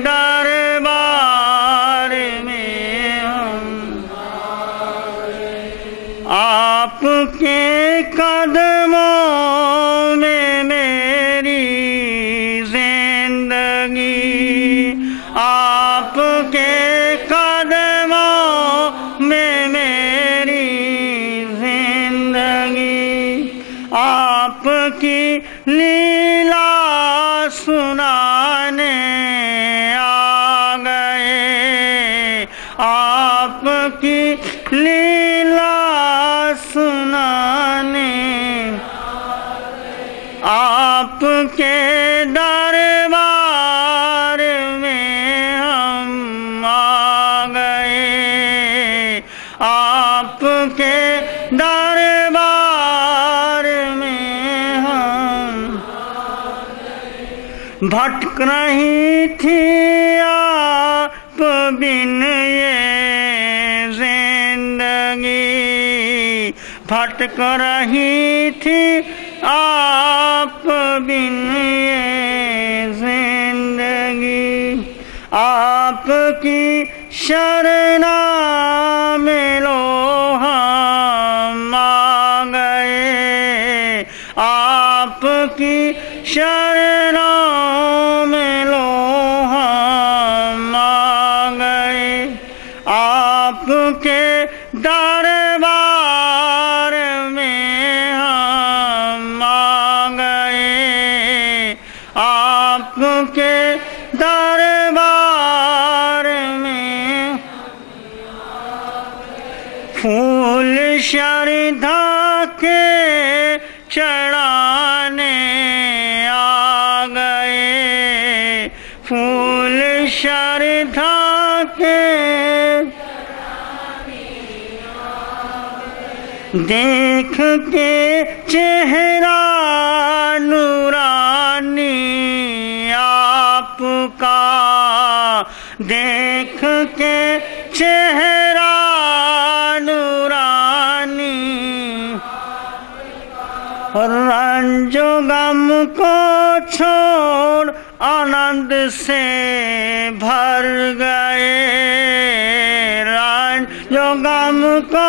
दरबार में हम आपके कदमों में मेरी जिंदगी, आपके कदमों में मेरी जिंदगी, आपकी लीला सुनाने आ गए, आपकी लीला सुनाने, आपके दरबार में हम आ गए, आपके दरबार में हम भटक रही थी आप बिन ये जिंदगी, भटक रही थी आप बिन ये जिंदगी, आपकी शरणा में लो हम आ गए, आपकी शरणा में लो हम आ गए, आपके दरबार में हम आ गए, आपके दरबार में फूल श्रद्धा के चढ़ाने आ गए, फूल श्रद्धा के देख के चेहरा नूरानी आपका, देख के चेहरा नूरानी, रंजो गम को छोड़ आनंद से भर गए, रंजो गम को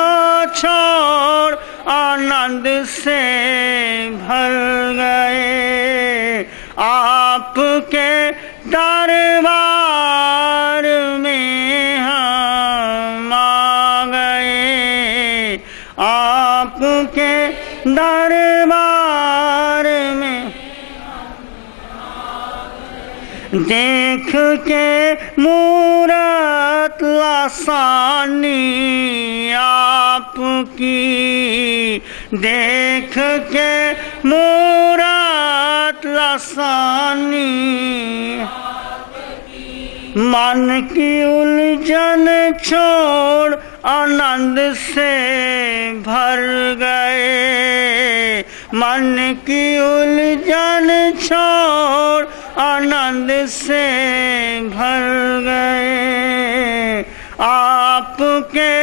छोड़ आनंद से भर गए, आपके दरबार में हम आ गए, आपके दरबार में देख के मूरत लासानी आपकी, देख के मूरत लासानी, मन की उलझन छोड़ आनंद से भर गए, मन की उलझन छोड़ आनंद से भर गए, आपके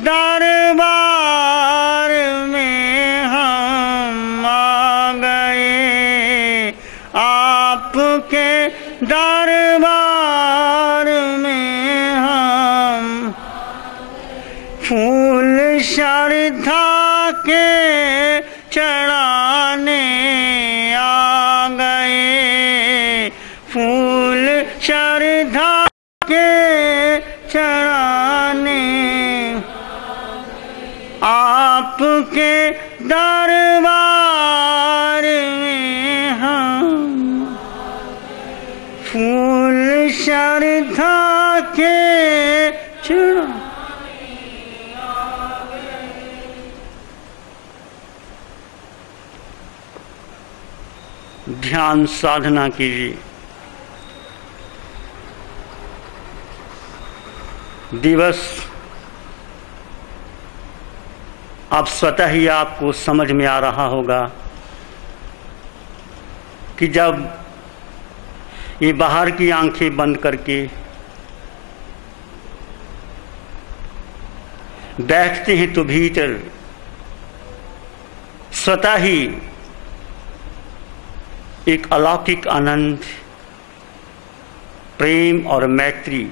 दरबार में हम आ गए, आपके दरबार में हम फूल श्रद्धा के चढ़ाने आ गए, फूल श्रद्धा के चढ़ाने, आपके दरबार में हम फूल श्रद्धा के चढ़ाने। ध्यान साधना कीजिए, दिवस अब स्वतः ही आपको समझ में आ रहा होगा कि जब ये बाहर की आंखें बंद करके बैठते हैं तो भीतर स्वतः ही एक अलौकिक आनंद प्रेम और मैत्री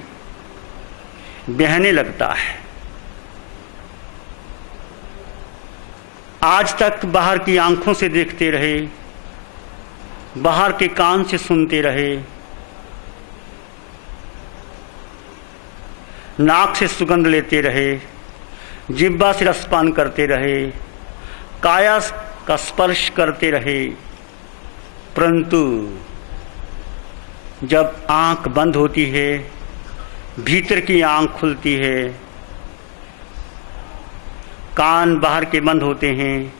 बहने लगता है। आज तक बाहर की आंखों से देखते रहे, बाहर के कान से सुनते रहे, नाक से सुगंध लेते रहे, जिह्वा से रसपान करते रहे, काया का स्पर्श करते रहे, परंतु जब आंख बंद होती है, भीतर की आंख खुलती है, कान बाहर के बंद होते हैं,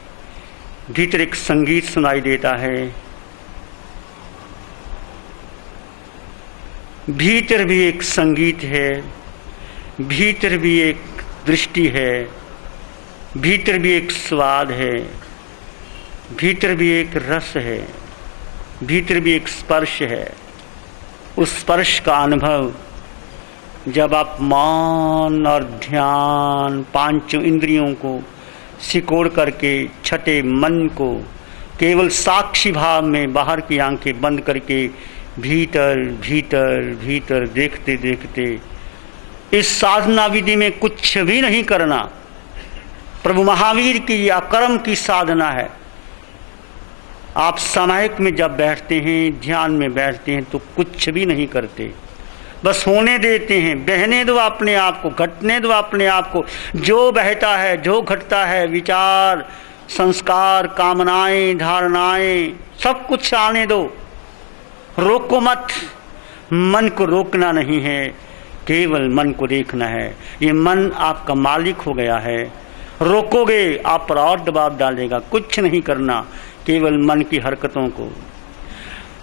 भीतर एक संगीत सुनाई देता है। भीतर भी एक संगीत है, भीतर भी एक दृष्टि है, भीतर भी एक स्वाद है, भीतर भी एक रस है, भीतर भी एक स्पर्श है। उस स्पर्श का अनुभव जब आप मौन और ध्यान, पांचों इंद्रियों को सिकोड़ करके, छठे मन को केवल साक्षी भाव में बाहर की आंखें बंद करके भीतर भीतर भीतर देखते देखते, इस साधना विधि में कुछ भी नहीं करना, प्रभु महावीर की अकर्म की साधना है। आप सामायिक में जब बैठते हैं, ध्यान में बैठते हैं, तो कुछ भी नहीं करते, बस होने देते हैं। बहने दो अपने आप को, घटने दो अपने आप को। जो बहता है, जो घटता है, विचार, संस्कार, कामनाएं, धारणाएं, सब कुछ आने दो, रोको मत। मन को रोकना नहीं है, केवल मन को देखना है। ये मन आपका मालिक हो गया है, रोकोगे आप पर और दबाव डालेगा। कुछ नहीं करना, केवल मन की हरकतों को,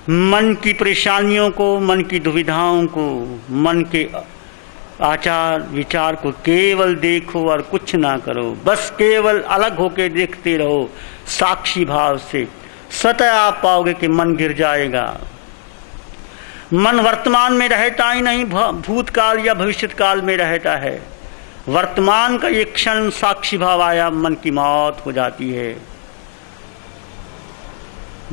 मन की परेशानियों को, मन की दुविधाओं को, मन के आचार विचार को केवल देखो और कुछ ना करो। बस केवल अलग होके देखते रहो साक्षी भाव से। स्वतः आप पाओगे कि मन गिर जाएगा। मन वर्तमान में रहता ही नहीं, भूतकाल या भविष्यकाल में रहता है। वर्तमान का एक क्षण साक्षी भाव आया, मन की मौत हो जाती है।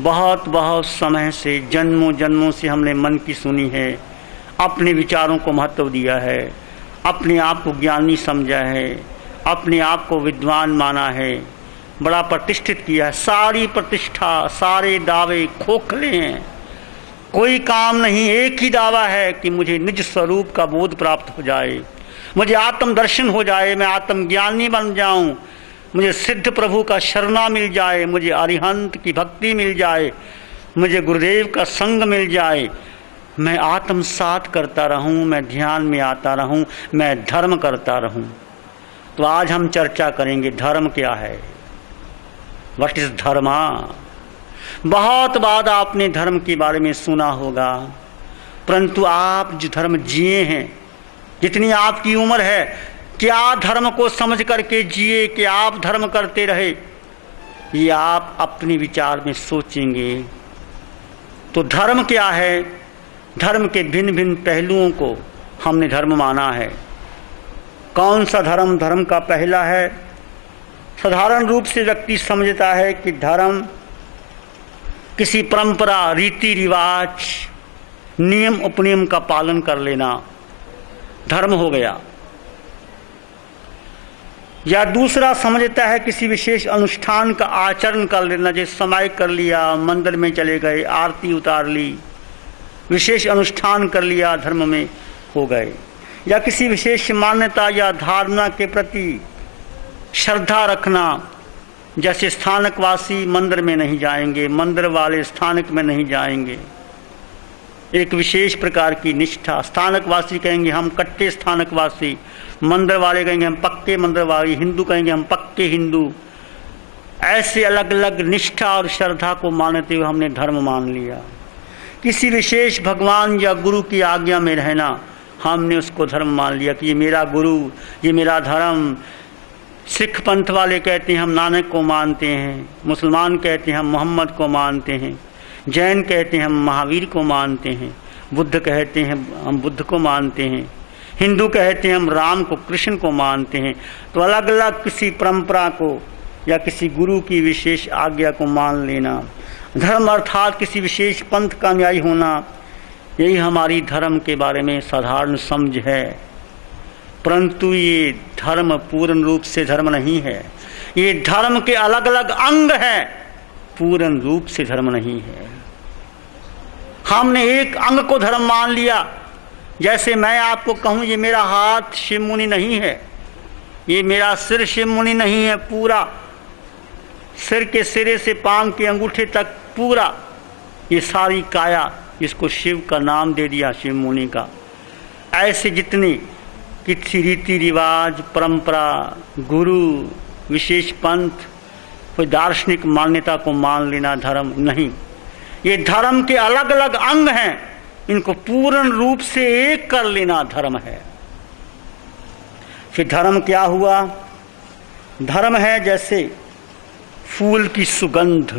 बहुत बहुत समय से, जन्मों जन्मों से हमने मन की सुनी है, अपने विचारों को महत्व दिया है, अपने आप को ज्ञानी समझा है, अपने आप को विद्वान माना है, बड़ा प्रतिष्ठित किया है। सारी प्रतिष्ठा, सारे दावे खोखले हैं, कोई काम नहीं। एक ही दावा है कि मुझे निज स्वरूप का बोध प्राप्त हो जाए, मुझे आत्म दर्शन हो जाए, मैं आत्मज्ञानी बन जाऊं, मुझे सिद्ध प्रभु का शरणा मिल जाए, मुझे अरिहंत की भक्ति मिल जाए, मुझे गुरुदेव का संग मिल जाए, मैं आत्मसात करता रहूं, मैं ध्यान में आता रहूं, मैं धर्म करता रहूं। तो आज हम चर्चा करेंगे धर्म क्या है, व्हाट इज धर्मा। बहुत बात आपने धर्म के बारे में सुना होगा, परंतु आप जो धर्म जिए हैं, जितनी आपकी उम्र है, क्या धर्म को समझ करके जिए कि आप धर्म करते रहे, ये आप अपने विचार में सोचेंगे तो धर्म क्या है। धर्म के भिन्न भिन्न पहलुओं को हमने धर्म माना है। कौन सा धर्म? धर्म का पहला है, साधारण रूप से व्यक्ति समझता है कि धर्म किसी परंपरा, रीति रिवाज, नियम उपनियम का पालन कर लेना धर्म हो गया। या दूसरा समझता है किसी विशेष अनुष्ठान का आचरण कर लेना, जैसे समय कर लिया, मंदिर में चले गए, आरती उतार ली, विशेष अनुष्ठान कर लिया, धर्म में हो गए। या किसी विशेष मान्यता या धारणा के प्रति श्रद्धा रखना, जैसे स्थानकवासी मंदिर में नहीं जाएंगे, मंदिर वाले स्थानक में नहीं जाएंगे, एक विशेष प्रकार की निष्ठा। स्थानकवासी कहेंगे हम कट्टे स्थानकवासी, मंदिर वाले कहेंगे हम पक्के मंदिर वाले, हिंदू कहेंगे हम पक्के हिंदू। ऐसे अलग अलग निष्ठा और श्रद्धा को मानते हुए हमने धर्म मान लिया। किसी विशेष भगवान या गुरु की आज्ञा में रहना, हमने उसको धर्म मान लिया कि ये मेरा गुरु, ये मेरा धर्म। सिख पंथ वाले कहते हैं हम नानक को मानते हैं, मुसलमान कहते हैं हम मोहम्मद को मानते हैं, जैन कहते हैं हम महावीर को मानते हैं, बुद्ध कहते हैं हम बुद्ध को मानते हैं, हिंदू कहते हैं हम राम को, कृष्ण को मानते हैं। तो अलग अलग किसी परंपरा को या किसी गुरु की विशेष आज्ञा को मान लेना। धर्म अर्थात किसी विशेष पंथ का अनुयायी होना यही हमारी धर्म के बारे में साधारण समझ है, परंतु ये धर्म पूर्ण रूप से धर्म नहीं है। ये धर्म के अलग अलग अंग हैं, पूर्ण रूप से धर्म नहीं है। हमने एक अंग को धर्म मान लिया। जैसे मैं आपको कहूं ये मेरा हाथ शिव मुनि नहीं है, ये मेरा सिर शिव मुनि नहीं है, पूरा सिर के सिरे से पांव के अंगूठे तक पूरा ये सारी काया, इसको शिव का नाम दे दिया, शिव मुनि का। ऐसे जितने किसी रीति रिवाज, परंपरा, गुरु, विशेष पंथ, कोई दार्शनिक मान्यता को मान लेना धर्म नहीं। ये धर्म के अलग अलग अंग हैं, इनको पूर्ण रूप से एक कर लेना धर्म है। फिर धर्म क्या हुआ? धर्म है जैसे फूल की सुगंध,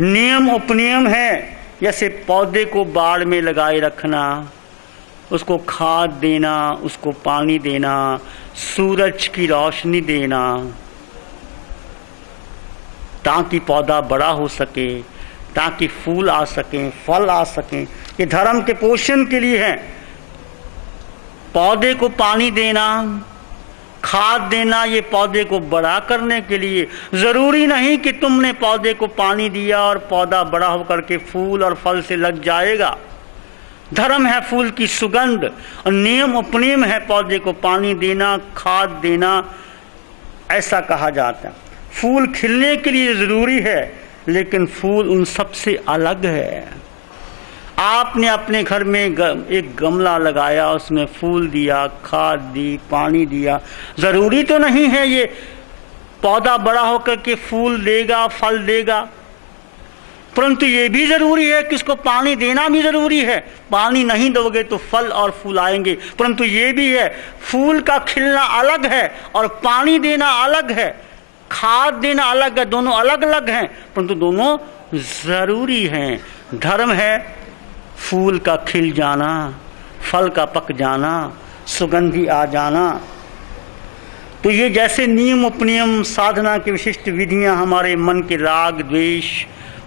नियम उपनियम है जैसे पौधे को बाड़ में लगाए रखना, उसको खाद देना, उसको पानी देना, सूरज की रोशनी देना, ताकि पौधा बड़ा हो सके, ताकि फूल आ सकें, फल आ सकें। ये धर्म के पोषण के लिए है। पौधे को पानी देना, खाद देना, ये पौधे को बड़ा करने के लिए। जरूरी नहीं कि तुमने पौधे को पानी दिया और पौधा बड़ा होकर के फूल और फल से लग जाएगा। धर्म है फूल की सुगंध, और नियम उपनियम है पौधे को पानी देना, खाद देना। ऐसा कहा जाता है फूल खिलने के लिए जरूरी है, लेकिन फूल उन सब से अलग है। आपने अपने घर में एक गमला लगाया, उसमें फूल दिया, खाद दी, पानी दिया, जरूरी तो नहीं है ये पौधा बड़ा होकर के फूल देगा, फल देगा, परंतु ये भी जरूरी है कि इसको पानी देना भी जरूरी है। पानी नहीं दोगे तो फल और फूल आएंगे, परंतु ये भी है फूल का खिलना अलग है और पानी देना अलग है, खाद देना अलग है। दोनों अलग अलग हैं, परंतु दोनों जरूरी हैं। धर्म है फूल का खिल जाना, फल का पक जाना, सुगंधी आ जाना। तो ये जैसे नियम उपनियम, साधना की विशिष्ट विधियां हमारे मन के राग, द्वेष,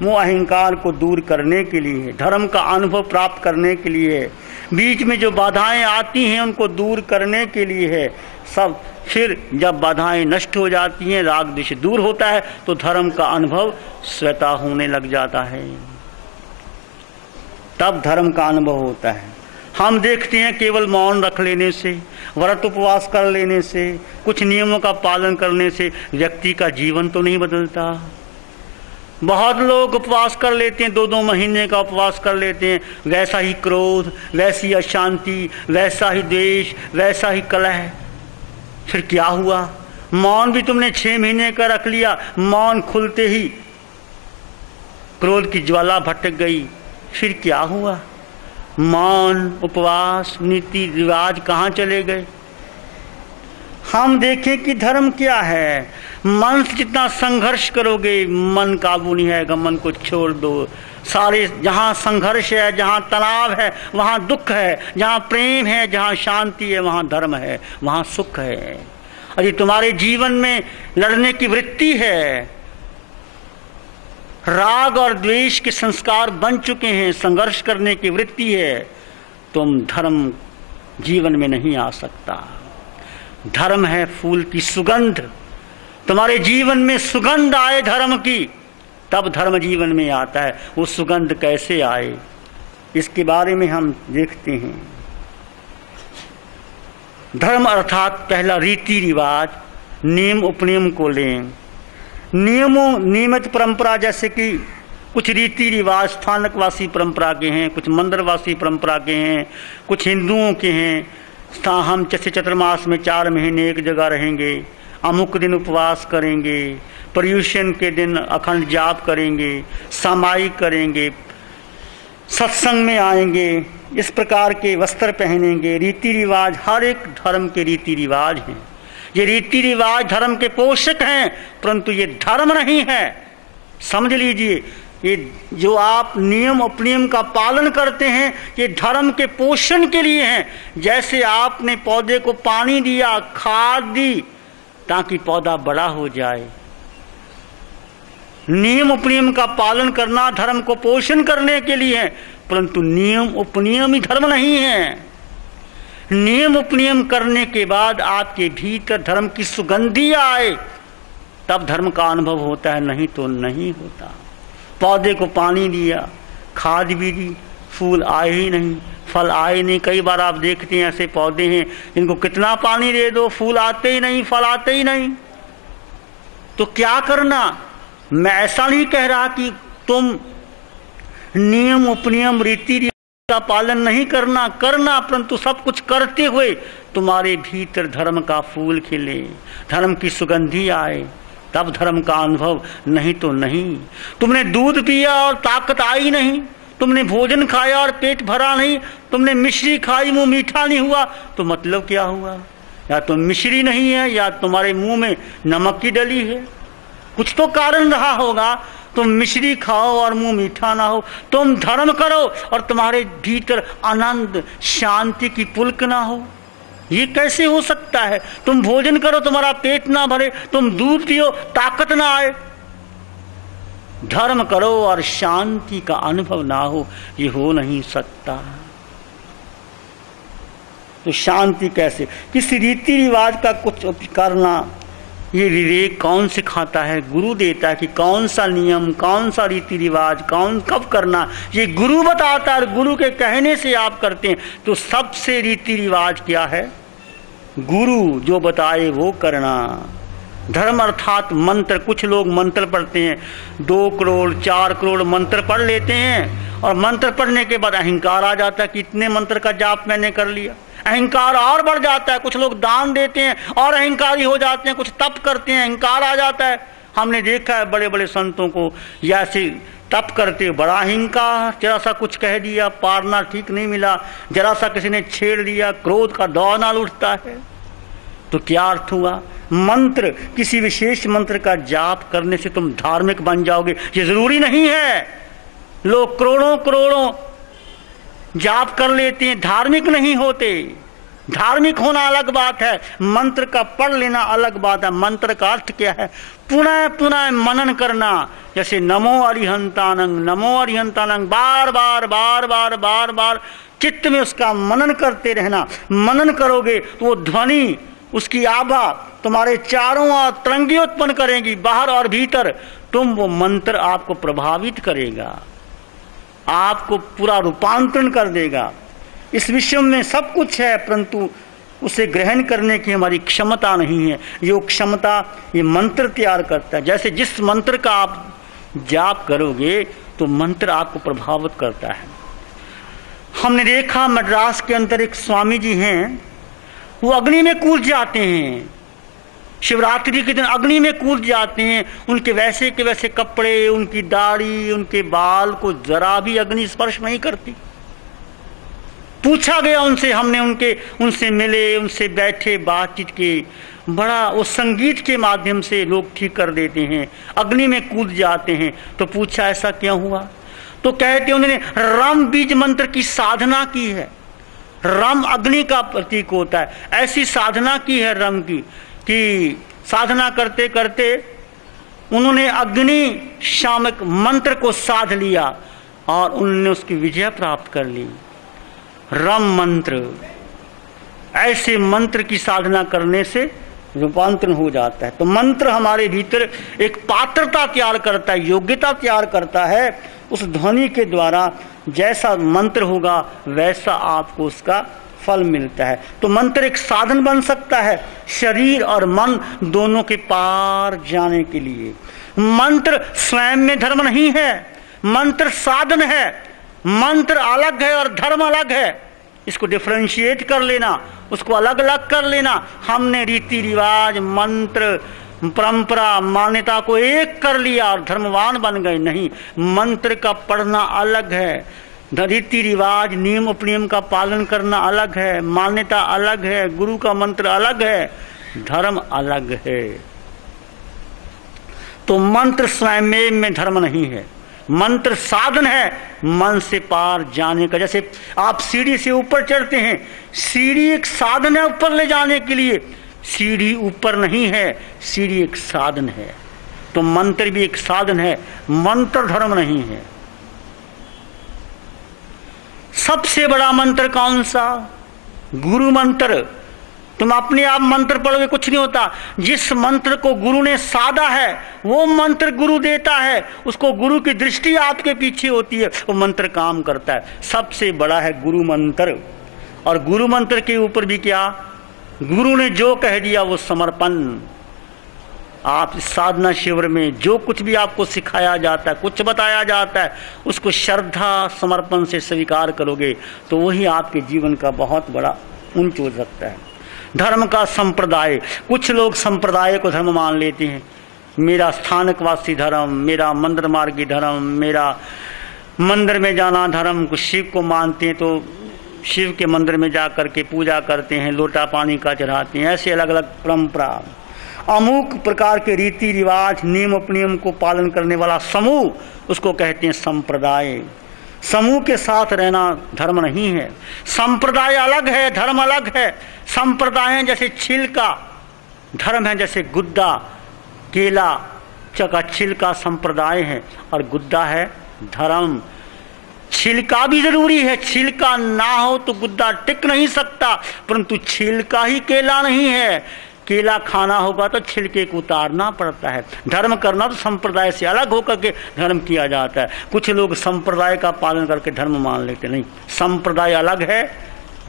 मोह, अहंकार को दूर करने के लिए, धर्म का अनुभव प्राप्त करने के लिए, बीच में जो बाधाएं आती हैं उनको दूर करने के लिए है सब। फिर जब बाधाएं नष्ट हो जाती हैं, राग द्वेष दूर होता है, तो धर्म का अनुभव स्वतः होने लग जाता है। तब धर्म का अनुभव होता है। हम देखते हैं केवल मौन रख लेने से, व्रत उपवास कर लेने से, कुछ नियमों का पालन करने से व्यक्ति का जीवन तो नहीं बदलता। बहुत लोग उपवास कर लेते हैं, 2-2 महीने का उपवास कर लेते हैं, वैसा ही क्रोध, वैसी अशांति, वैसा ही द्वेष, वैसा ही कलह। फिर क्या हुआ? मौन भी तुमने 6 महीने का रख लिया, मौन खुलते ही क्रोध की ज्वाला भटक गई। फिर क्या हुआ? मौन, उपवास, नीति रिवाज कहाँ चले गए? हम देखें कि धर्म क्या है। मन से जितना संघर्ष करोगे, मन काबू नहीं आएगा। मन को छोड़ दो। सारे जहाँ संघर्ष है, जहाँ तनाव है, वहाँ दुख है। जहाँ प्रेम है, जहाँ शांति है, वहाँ धर्म है, वहाँ सुख है। और ये तुम्हारे जीवन में लड़ने की वृत्ति है, राग और द्वेष के संस्कार बन चुके हैं, संघर्ष करने की वृत्ति है, तुम धर्म जीवन में नहीं आ सकता। धर्म है फूल की सुगंध। तुम्हारे जीवन में सुगंध आए धर्म की, तब धर्म जीवन में आता है। वो सुगंध कैसे आए, इसके बारे में हम देखते हैं। धर्म अर्थात पहला रीति रिवाज, नियम उपनियम को लें। नियमों, नियमित परंपरा, जैसे कि कुछ रीति रिवाज स्थानकवासी परंपरा के हैं, कुछ मंदिरवासी परंपरा के हैं, कुछ हिंदुओं के हैं। हम जैसे चतुर्मास में 4 महीने एक जगह रहेंगे, अमुक दिन उपवास करेंगे, पर्युषण के दिन अखंड जाप करेंगे, सामायिक करेंगे, सत्संग में आएंगे, इस प्रकार के वस्त्र पहनेंगे। रीति रिवाज, हर एक धर्म के रीति रिवाज हैं। ये रीति रिवाज धर्म के पोषक हैं, परंतु ये धर्म नहीं है। समझ लीजिए, ये जो आप नियम उपनियम का पालन करते हैं, ये धर्म के पोषण के लिए हैं। जैसे आपने पौधे को पानी दिया, खाद दी, ताकि पौधा बड़ा हो जाए। नियम उपनियम का पालन करना धर्म को पोषण करने के लिए है, परंतु नियम उपनियम ही धर्म नहीं है। नियम उपनियम करने के बाद आपके भीतर धर्म की सुगंधी आए तब धर्म का अनुभव होता है, नहीं तो नहीं होता। पौधे को पानी दिया, खाद भी दी, फूल आए ही नहीं, फल आए नहीं। कई बार आप देखते हैं ऐसे पौधे हैं इनको कितना पानी दे दो, फूल आते ही नहीं, फल आते ही नहीं। तो क्या करना? मैं ऐसा नहीं कह रहा कि तुम नियम उपनियम रीति रिवाज का पालन नहीं करना, परंतु सब कुछ करते हुए तुम्हारे भीतर धर्म का फूल खिले, धर्म की सुगंधी आए, तब धर्म का अनुभव, नहीं तो नहीं। तुमने दूध पिया और ताकत आई नहीं, तुमने भोजन खाया और पेट भरा नहीं, तुमने मिश्री खाई मुंह मीठा नहीं हुआ, तो मतलब क्या हुआ? या तो मिश्री नहीं है या तुम्हारे मुंह में नमक की डली है, कुछ तो कारण रहा होगा। तुम मिश्री खाओ और मुंह मीठा ना हो, तुम धर्म करो और तुम्हारे भीतर आनंद शांति की पुलक ना हो, ये कैसे हो सकता है? तुम भोजन करो तुम्हारा पेट ना भरे, तुम दूध पियो ताकत ना आए, धर्म करो और शांति का अनुभव ना हो, ये हो नहीं सकता। तो शांति कैसे? किसी रीति रिवाज का कुछ करना, ये विवेक कौन सिखाता है? गुरु देता है कि कौन सा नियम, कौन सा रीति रिवाज, कौन कब करना, ये गुरु बताता है। गुरु के कहने से आप करते हैं। तो सबसे रीति रिवाज क्या है? गुरु जो बताए वो करना। धर्म अर्थात मंत्र। कुछ लोग मंत्र पढ़ते हैं, 2 करोड़ 4 करोड़ मंत्र पढ़ लेते हैं और मंत्र पढ़ने के बाद अहंकार आ जाता है कि इतने मंत्र का जाप मैंने कर लिया। अहंकार और बढ़ जाता है। कुछ लोग दान देते हैं और अहंकारी हो जाते हैं, कुछ तप करते हैं, अहंकार आ जाता है। हमने देखा है बड़े बड़े संतों को ऐसे तप करते, बड़ा अहंकार, जरा सा कुछ कह दिया, पारना ठीक नहीं मिला, जरा सा किसी ने छेड़ दिया, क्रोध का दौनाल उठता है। तो क्या अर्थ हुआ? मंत्र, किसी विशेष मंत्र का जाप करने से तुम धार्मिक बन जाओगे, ये जरूरी नहीं है। लोग करोड़ों करोड़ों जाप कर लेते हैं, धार्मिक नहीं होते। धार्मिक होना अलग बात है, मंत्र का पढ़ लेना अलग बात है। मंत्र का अर्थ क्या है? पुनः पुनः मनन करना। जैसे नमो अरिहंतानंग, नमो अरिहंतानंग, बार बार बार बार बार बार चित्त में उसका मनन करते रहना। मनन करोगे तो वो ध्वनि, उसकी आभा तुम्हारे चारों ओर तरंगे उत्पन्न करेगी, बाहर और भीतर। तुम वो मंत्र आपको प्रभावित करेगा, आपको पूरा रूपांतरण कर देगा। इस विश्व में सब कुछ है, परंतु उसे ग्रहण करने की हमारी क्षमता नहीं है। ये क्षमता ये मंत्र तैयार करता है। जैसे जिस मंत्र का आप जाप करोगे तो मंत्र आपको प्रभावित करता है। हमने देखा मद्रास के अंदर एक स्वामी जी हैं, वो अग्नि में कूद जाते हैं। शिवरात्रि के दिन अग्नि में कूद जाते हैं। उनके वैसे के वैसे कपड़े, उनकी दाढ़ी, उनके बाल को जरा भी अग्नि स्पर्श नहीं करती। पूछा गया उनसे, हमने उनसे मिले, उनसे बैठे, बातचीत की। बड़ा वो संगीत के माध्यम से लोग ठीक कर देते हैं, अग्नि में कूद जाते हैं। तो पूछा ऐसा क्यों हुआ? तो कहते उन्होंने राम बीज मंत्र की साधना की है। रम अग्नि का प्रतीक होता है, ऐसी साधना की है रम की कि साधना करते करते उन्होंने अग्नि शामक मंत्र को साध लिया और उन्होंने उसकी विजय प्राप्त कर ली। रम मंत्र, ऐसे मंत्र की साधना करने से रूपांतरण हो जाता है। तो मंत्र हमारे भीतर एक पात्रता तैयार करता है, योग्यता तैयार करता है। उस ध्वनि के द्वारा जैसा मंत्र होगा वैसा आपको उसका फल मिलता है। तो मंत्र एक साधन बन सकता है शरीर और मन दोनों के पार जाने के लिए। मंत्र स्वयं में धर्म नहीं है, मंत्र साधन है। मंत्र अलग है और धर्म अलग है, इसको डिफरेंशिएट कर लेना, उसको अलग अलग कर लेना। हमने रीति रिवाज, मंत्र, परंपरा, मान्यता को एक कर लिया और धर्मवान बन गए। नहीं, मंत्र का पढ़ना अलग है, रीति रिवाज नियम उपनियम का पालन करना अलग है, मान्यता अलग है, गुरु का मंत्र अलग है, धर्म अलग है। तो मंत्र स्वयं में धर्म नहीं है, मंत्र साधन है मन से पार जाने का। जैसे आप सीढ़ी से ऊपर चढ़ते हैं, सीढ़ी एक साधन है ऊपर ले जाने के लिए, सीढ़ी ऊपर नहीं है, सीढ़ी एक साधन है। तो मंत्र भी एक साधन है, मंत्र धर्म नहीं है। सबसे बड़ा मंत्र कौन सा? गुरु मंत्र। तुम अपने आप मंत्र पढ़ोगे कुछ नहीं होता। जिस मंत्र को गुरु ने साधा है वो मंत्र गुरु देता है, उसको गुरु की दृष्टि आपके पीछे होती है, वो मंत्र काम करता है। सबसे बड़ा है गुरु मंत्र। और गुरु मंत्र के ऊपर भी क्या, गुरु ने जो कह दिया वो समर्पण। आप साधना शिविर में जो कुछ भी आपको सिखाया जाता है, कुछ बताया जाता है, उसको श्रद्धा समर्पण से स्वीकार करोगे तो वही आपके जीवन का बहुत बड़ा ऊंच हो सकता है। धर्म का संप्रदाय, कुछ लोग संप्रदाय को धर्म मान लेते हैं। मेरा स्थानकवासी धर्म, मेरा मंदिर मार्गी धर्म, मेरा मंदिर में जाना धर्म। कुछ शिव को मानते हैं तो शिव के मंदिर में जा करके पूजा करते हैं, लोटा पानी का चढ़ाते हैं। ऐसे अलग अलग परंपरा, अमुक प्रकार के रीति रिवाज, नियम उपनियम को पालन करने वाला समूह, उसको कहते हैं संप्रदाय। समूह के साथ रहना धर्म नहीं है। संप्रदाय अलग है, धर्म अलग है। संप्रदाय जैसे छिलका, धर्म है जैसे गुद्दा। केला का छिलका संप्रदाय है और गुद्दा है धर्म। छिलका भी जरूरी है, छिलका ना हो तो गुद्दा टिक नहीं सकता, परंतु छिलका ही केला नहीं है। केला खाना होगा तो छिलके को उतारना पड़ता है। धर्म करना तो संप्रदाय से अलग होकर के धर्म किया जाता है। कुछ लोग संप्रदाय का पालन करके धर्म मान लेते, नहीं, संप्रदाय अलग है,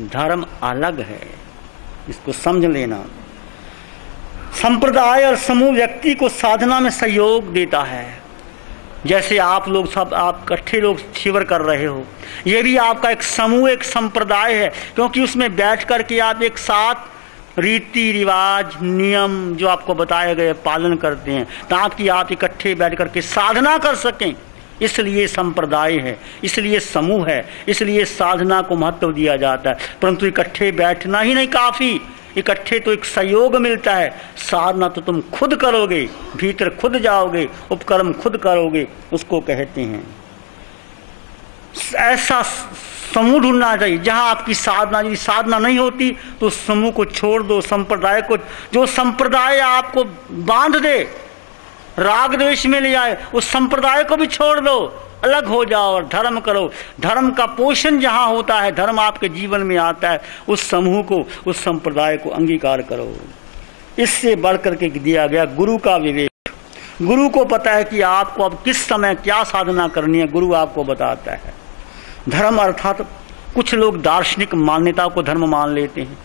धर्म अलग है, इसको समझ लेना। संप्रदाय और समूह व्यक्ति को साधना में सहयोग देता है। जैसे आप लोग सब, आप इकट्ठे लोग शिविर कर रहे हो, ये भी आपका एक समूह, एक संप्रदाय है, क्योंकि उसमें बैठ करके आप एक साथ रीति रिवाज नियम जो आपको बताए गए पालन करते हैं, ताकि आप इकट्ठे बैठ करके साधना कर सकें। इसलिए संप्रदाय है, इसलिए समूह है, इसलिए साधना को महत्व दिया जाता है। परंतु इकट्ठे बैठना ही नहीं काफी, इकट्ठे तो एक सहयोग मिलता है। साधना तो तुम खुद करोगे, भीतर खुद जाओगे, उपक्रम खुद करोगे, उसको कहते हैं। ऐसा समूह ढूंढना चाहिए जहां आपकी साधना, यदि साधना नहीं होती तो समूह को छोड़ दो, संप्रदाय को, जो संप्रदाय आपको बांध दे, राग द्वेष में ले आए, उस संप्रदाय को भी छोड़ दो, अलग हो जाओ और धर्म करो। धर्म का पोषण जहां होता है, धर्म आपके जीवन में आता है, उस समूह को, उस संप्रदाय को अंगीकार करो। इससे बढ़कर के दिया गया गुरु का विवेक। गुरु को पता है कि आपको अब किस समय क्या साधना करनी है, गुरु आपको बताता है। धर्म अर्थात कुछ लोग दार्शनिक मान्यता को धर्म मान लेते हैं।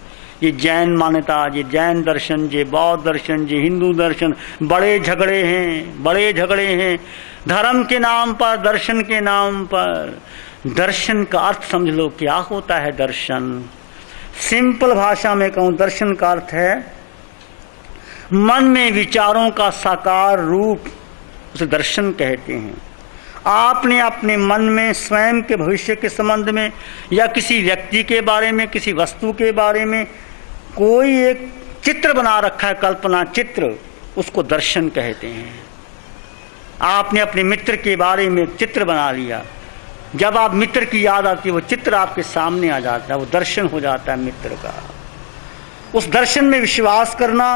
ये जैन मान्यता, ये जैन दर्शन, ये बौद्ध दर्शन, ये हिंदू दर्शन, बड़े झगड़े हैं, बड़े झगड़े हैं धर्म के नाम पर, दर्शन के नाम पर। दर्शन का अर्थ समझ लो, क्या होता है दर्शन। सिंपल भाषा में कहूं, दर्शन का अर्थ है मन में विचारों का साकार रूप, उसे दर्शन कहते हैं। आपने अपने मन में स्वयं के भविष्य के संबंध में या किसी व्यक्ति के बारे में, किसी वस्तु के बारे में कोई एक चित्र बना रखा है, कल्पना चित्र, उसको दर्शन कहते हैं। आपने अपने मित्र के बारे में चित्र बना लिया, जब आप मित्र की याद आती है वो चित्र आपके सामने आ जाता है, वो दर्शन हो जाता है मित्र का। उस दर्शन में विश्वास करना,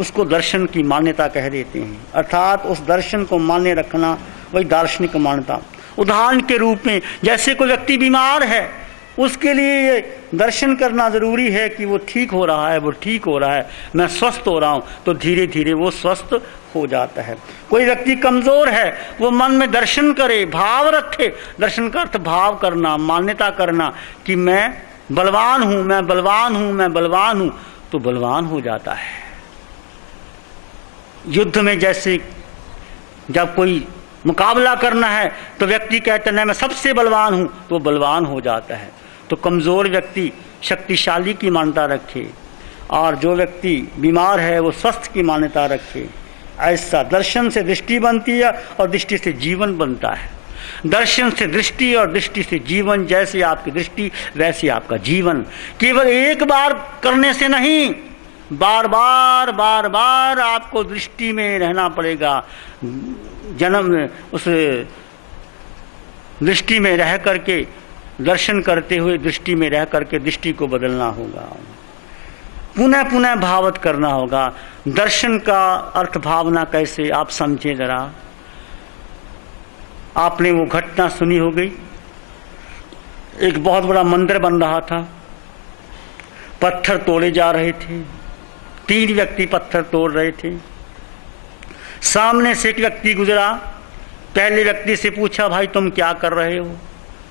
उसको दर्शन की मान्यता कह देते हैं। अर्थात उस दर्शन को मान्य रखना, वही दार्शनिक मान्यता। उदाहरण के रूप में, जैसे कोई व्यक्ति बीमार है, उसके लिए ये दर्शन करना जरूरी है कि वो ठीक हो रहा है, वो ठीक हो रहा है, मैं स्वस्थ हो रहा हूं, तो धीरे धीरे वो स्वस्थ हो जाता है। कोई व्यक्ति कमजोर है, वो मन में दर्शन करे, भाव रखे। दर्शन का अर्थ भाव करना, मान्यता करना कि मैं बलवान हूं, मैं बलवान हूं, मैं बलवान हूं, तो बलवान हो जाता है। युद्ध में जैसे जब कोई मुकाबला करना है तो व्यक्ति कहता है मैं सबसे बलवान हूं, तो बलवान हो जाता है। तो कमजोर व्यक्ति शक्तिशाली की मान्यता रखे और जो व्यक्ति बीमार है वो स्वस्थ की मान्यता रखे। ऐसा दर्शन से दृष्टि बनती है और दृष्टि से जीवन बनता है। दर्शन से दृष्टि और दृष्टि से जीवन, जैसे आपकी दृष्टि वैसे आपका जीवन। केवल एक बार करने से नहीं, बार बार बार बार आपको दृष्टि में रहना पड़ेगा। जन्म उस दृष्टि में रह करके, दर्शन करते हुए दृष्टि में रह करके दृष्टि को बदलना होगा, पुनः पुनः भावत करना होगा। दर्शन का अर्थ भावना कैसे, आप समझे जरा। आपने वो घटना सुनी हो गई, एक बहुत बड़ा मंदिर बन रहा था, पत्थर तोड़े जा रहे थे, 3 व्यक्ति पत्थर तोड़ रहे थे। सामने से एक व्यक्ति गुजरा, पहले व्यक्ति से पूछा, भाई तुम क्या कर रहे हो?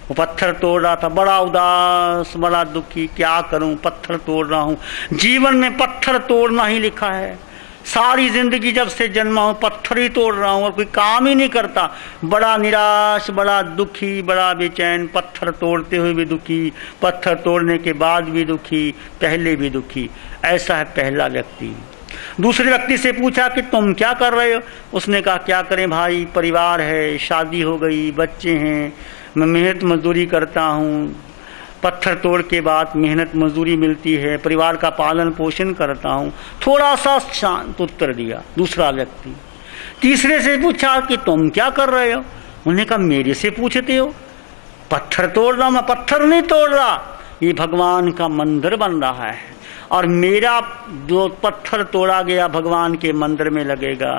वो पत्थर तोड़ रहा था, बड़ा उदास, बड़ा दुखी, क्या करूं, पत्थर तोड़ रहा हूं। जीवन में पत्थर तोड़ना ही लिखा है, सारी जिंदगी जब से जन्मा हूं पत्थर ही तोड़ रहा हूं और कोई काम ही नहीं करता। बड़ा निराश, बड़ा दुखी, बड़ा बेचैन, पत्थर तोड़ते हुए भी दुखी, पत्थर तोड़ने के बाद भी दुखी, पहले भी दुखी। ऐसा है पहला व्यक्ति। दूसरे व्यक्ति से पूछा कि तुम क्या कर रहे हो? उसने कहा, क्या करें भाई, परिवार है, शादी हो गई, बच्चे हैं, मैं मेहनत मजदूरी करता हूँ, पत्थर तोड़ के बाद मेहनत मजदूरी मिलती है, परिवार का पालन पोषण करता हूँ। थोड़ा सा शांत उत्तर दिया दूसरा व्यक्ति। तीसरे से पूछा कि तुम क्या कर रहे हो? उन्होंने कहा, मेरे से पूछते हो? पत्थर तोड़ रहा, मैं पत्थर नहीं तोड़ रहा, ये भगवान का मंदिर बन रहा है और मेरा जो पत्थर तोड़ा गया भगवान के मंदिर में लगेगा।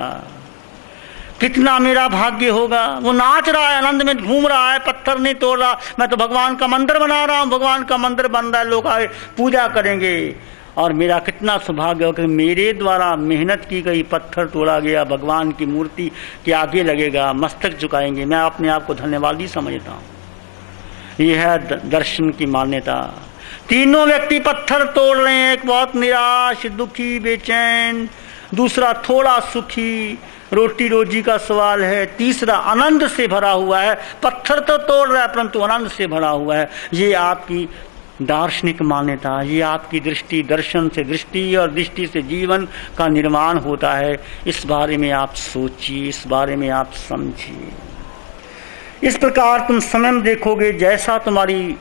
कितना मेरा भाग्य होगा। वो नाच रहा है, आनंद में घूम रहा है, पत्थर नहीं तोड़ रहा, मैं तो भगवान का मंदिर बना रहा हूँ, भगवान का मंदिर बन रहा है, लोग आए पूजा करेंगे और मेरा कितना सौभाग्य हो कि मेरे द्वारा मेहनत की गई पत्थर तोड़ा गया भगवान की मूर्ति के आगे लगेगा, मस्तक झुकाएंगे। मैं अपने आप को धन्यवाद ही समझता हूँ। यह है दर्शन की मान्यता। तीनों व्यक्ति पत्थर तोड़ रहे हैं, एक बहुत निराश, दुखी, बेचैन, दूसरा थोड़ा सुखी, रोटी रोजी का सवाल है, तीसरा आनंद से भरा हुआ है, पत्थर तो तोड़ रहा है परंतु आनंद से भरा हुआ है। ये आपकी दार्शनिक मान्यता, ये आपकी दृष्टि, दर्शन से दृष्टि और दृष्टि से जीवन का निर्माण होता है। इस बारे में आप सोचिए, इस बारे में आप समझिए। इस प्रकार तुम समय देखोगे, जैसा तुम्हारी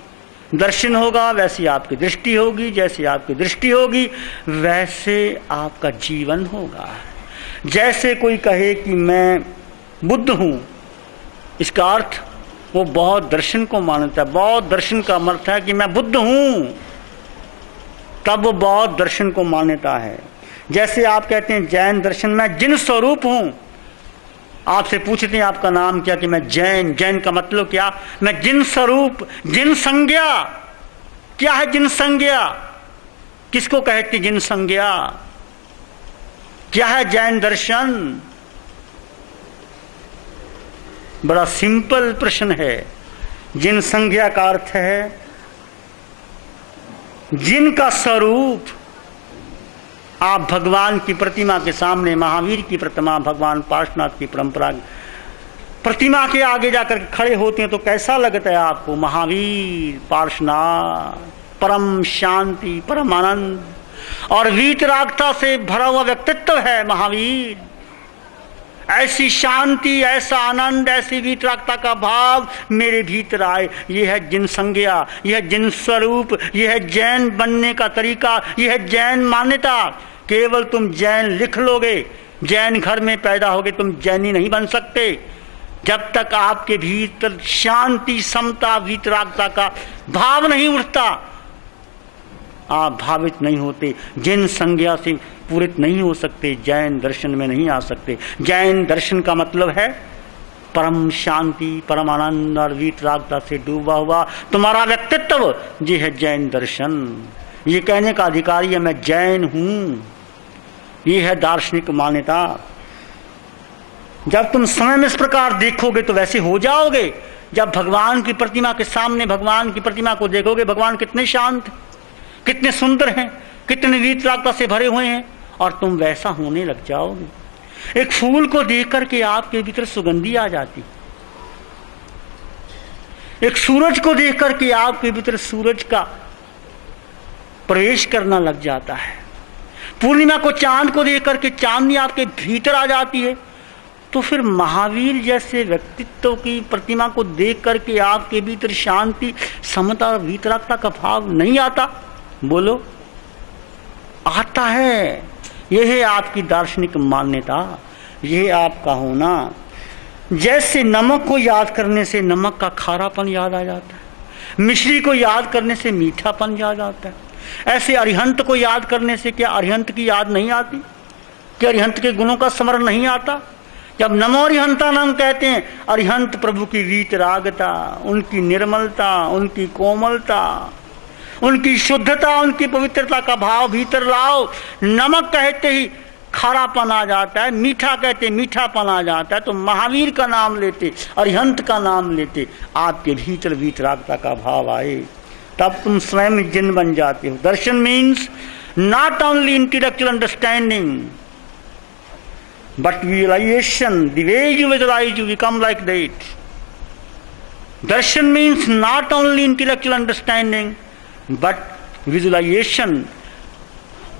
दर्शन होगा वैसी आपकी दृष्टि होगी, जैसे आपकी दृष्टि होगी वैसे आपका जीवन होगा। जैसे कोई कहे कि मैं बुद्ध हूं, इसका अर्थ वो बौद्ध दर्शन को मानता है। बौद्ध दर्शन का अर्थ है कि मैं बुद्ध हूं, तब वो बौद्ध दर्शन को मान्यता है। जैसे आप कहते हैं जैन दर्शन में जिन स्वरूप हूं, आपसे पूछते हैं आपका नाम क्या, कि मैं जैन। जैन का मतलब क्या? मैं जिन स्वरूप, जिन संज्ञा। क्या है जिन संज्ञा? किसको कहते जिन संज्ञा? क्या है जैन दर्शन? बड़ा सिंपल प्रश्न है। जिन संज्ञा का अर्थ है जिनका स्वरूप। आप भगवान की प्रतिमा के सामने, महावीर की प्रतिमा, भगवान पार्श्वनाथ की परंपरा प्रतिमा के आगे जाकर खड़े होते हैं तो कैसा लगता है आपको? महावीर, पार्श्वनाथ, परम शांति, परम आनंद और वीतरागता से भरा हुआ व्यक्तित्व है महावीर। ऐसी शांति, ऐसा आनंद, ऐसी वीतरागता का भाव मेरे भीतर आए, यह है जिन संज्ञा, यह है जिन स्वरूप, यह है जैन बनने का तरीका, यह है जैन मान्यता। केवल तुम जैन लिख लोगे, जैन घर में पैदा होगे, तुम जैनी नहीं बन सकते जब तक आपके भीतर शांति, समता, वीतरागता का भाव नहीं उठता। आप भावित नहीं होते, जिन संज्ञा से पूरित नहीं हो सकते, जैन दर्शन में नहीं आ सकते। जैन दर्शन का मतलब है परम शांति, परम आनंद और वीतरागता से डूबा हुआ तुम्हारा व्यक्तित्व। ये है जैन दर्शन। ये कहने का अधिकारी है मैं जैन हूं। ये है दार्शनिक मान्यता। जब तुम समय में इस प्रकार देखोगे तो वैसे हो जाओगे। जब भगवान की प्रतिमा के सामने भगवान की प्रतिमा को देखोगे, भगवान कितने शांत, कितने सुंदर हैं, कितने वीतरागता से भरे हुए हैं, और तुम वैसा होने लग जाओगे। एक फूल को देख करके आपके भीतर सुगंधी आ जाती, एक सूरज को देख करके आपके भीतर सूरज का प्रवेश करना लग जाता है। पूर्णिमा को, चांद को देख करके चांदनी आपके भीतर आ जाती है। तो फिर महावीर जैसे व्यक्तित्व की प्रतिमा को देख करके आपके भीतर शांति, समता और वीतरागता का भाव नहीं आता? बोलो, आता है। यह है आपकी दार्शनिक मान्यता, यह है आपका होना। जैसे नमक को याद करने से नमक का खारापन याद आ जाता है, मिश्री को याद करने से मीठापन याद आता है, ऐसे अरिहंत को याद करने से क्या अरिहंत की याद नहीं आती? क्या अरिहंत के गुणों का स्मरण नहीं आता? जब नमो अरिहंतानाम कहते हैं, अरिहंत प्रभु की वीतरागता, उनकी निर्मलता, उनकी कोमलता, उनकी शुद्धता, उनकी पवित्रता का भाव भीतर लाओ। नमक कहते ही खारापन आ जाता है, मीठा कहते मीठापन आ जाता है। तो महावीर का नाम लेते, अरिहंत का नाम लेते, आपके भीतर वीतरागता का भाव आए, तब तुम स्वयं जिन बन जाते हो। Darshan means not only intellectual understanding but visualization. The way you visualize, you become like that. Darshan means not only intellectual understanding but visualization.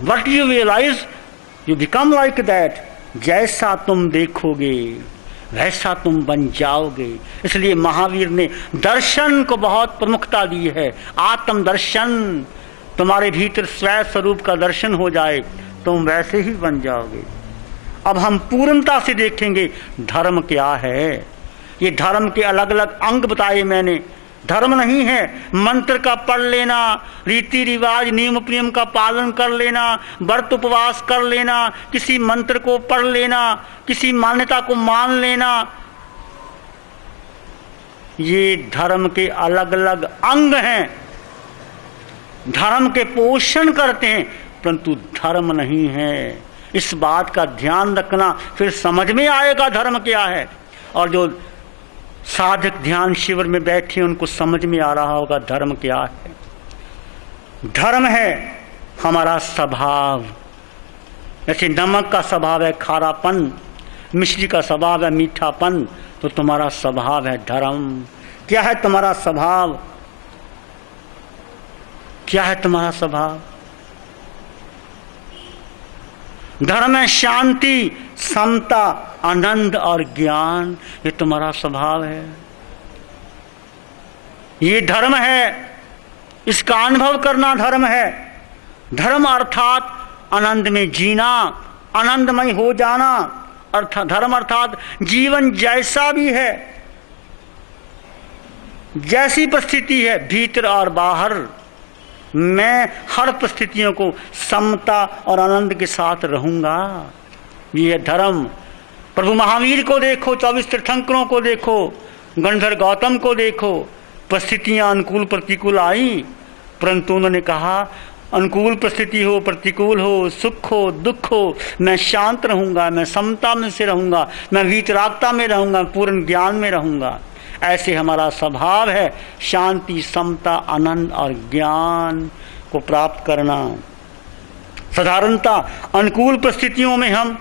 What you visualize, you become like that. जैसा तुम देखोगे वैसा तुम बन जाओगे। इसलिए महावीर ने दर्शन को बहुत प्रमुखता दी है। आत्म दर्शन, तुम्हारे भीतर स्वयं स्वरूप का दर्शन हो जाए, तुम वैसे ही बन जाओगे। अब हम पूर्णता से देखेंगे धर्म क्या है। ये धर्म के अलग अलग अंग बताए मैंने। धर्म नहीं है मंत्र का पढ़ लेना, रीति रिवाज नियम प्रियम का पालन कर लेना, व्रत उपवास कर लेना, किसी मंत्र को पढ़ लेना, किसी मान्यता को मान लेना। ये धर्म के अलग अलग अंग हैं, धर्म के पोषण करते हैं, परंतु धर्म नहीं है। इस बात का ध्यान रखना, फिर समझ में आएगा धर्म क्या है। और जो साधक ध्यान शिविर में बैठे उनको समझ में आ रहा होगा धर्म क्या है। धर्म है हमारा स्वभाव। जैसे नमक का स्वभाव है खारापन, मिश्री का स्वभाव है मीठापन, तो तुम्हारा स्वभाव है धर्म। क्या है तुम्हारा स्वभाव? क्या है तुम्हारा स्वभाव? धर्म है शांति, समता, आनंद और ज्ञान। ये तुम्हारा स्वभाव है, ये धर्म है। इसका अनुभव करना धर्म है। धर्म अर्थात आनंद में जीना, आनंदमय हो जाना। अर्थात धर्म अर्थात जीवन जैसा भी है, जैसी परिस्थिति है भीतर और बाहर, मैं हर परिस्थितियों को समता और आनंद के साथ रहूंगा। ये है धर्म। प्रभु महावीर को देखो, 24 तीर्थंकरों को देखो, गणधर गौतम को देखो। परिस्थितियां अनुकूल प्रतिकूल आई, परंतु उन्होंने कहा अनुकूल परिस्थिति हो प्रतिकूल हो, सुख हो दुख हो, मैं शांत रहूंगा, मैं समता में से रहूंगा, मैं वीतरागता में रहूंगा, पूर्ण ज्ञान में रहूंगा। ऐसे हमारा स्वभाव है शांति, समता, आनंद और ज्ञान को प्राप्त करना। साधारणता अनुकूल परिस्थितियों में हम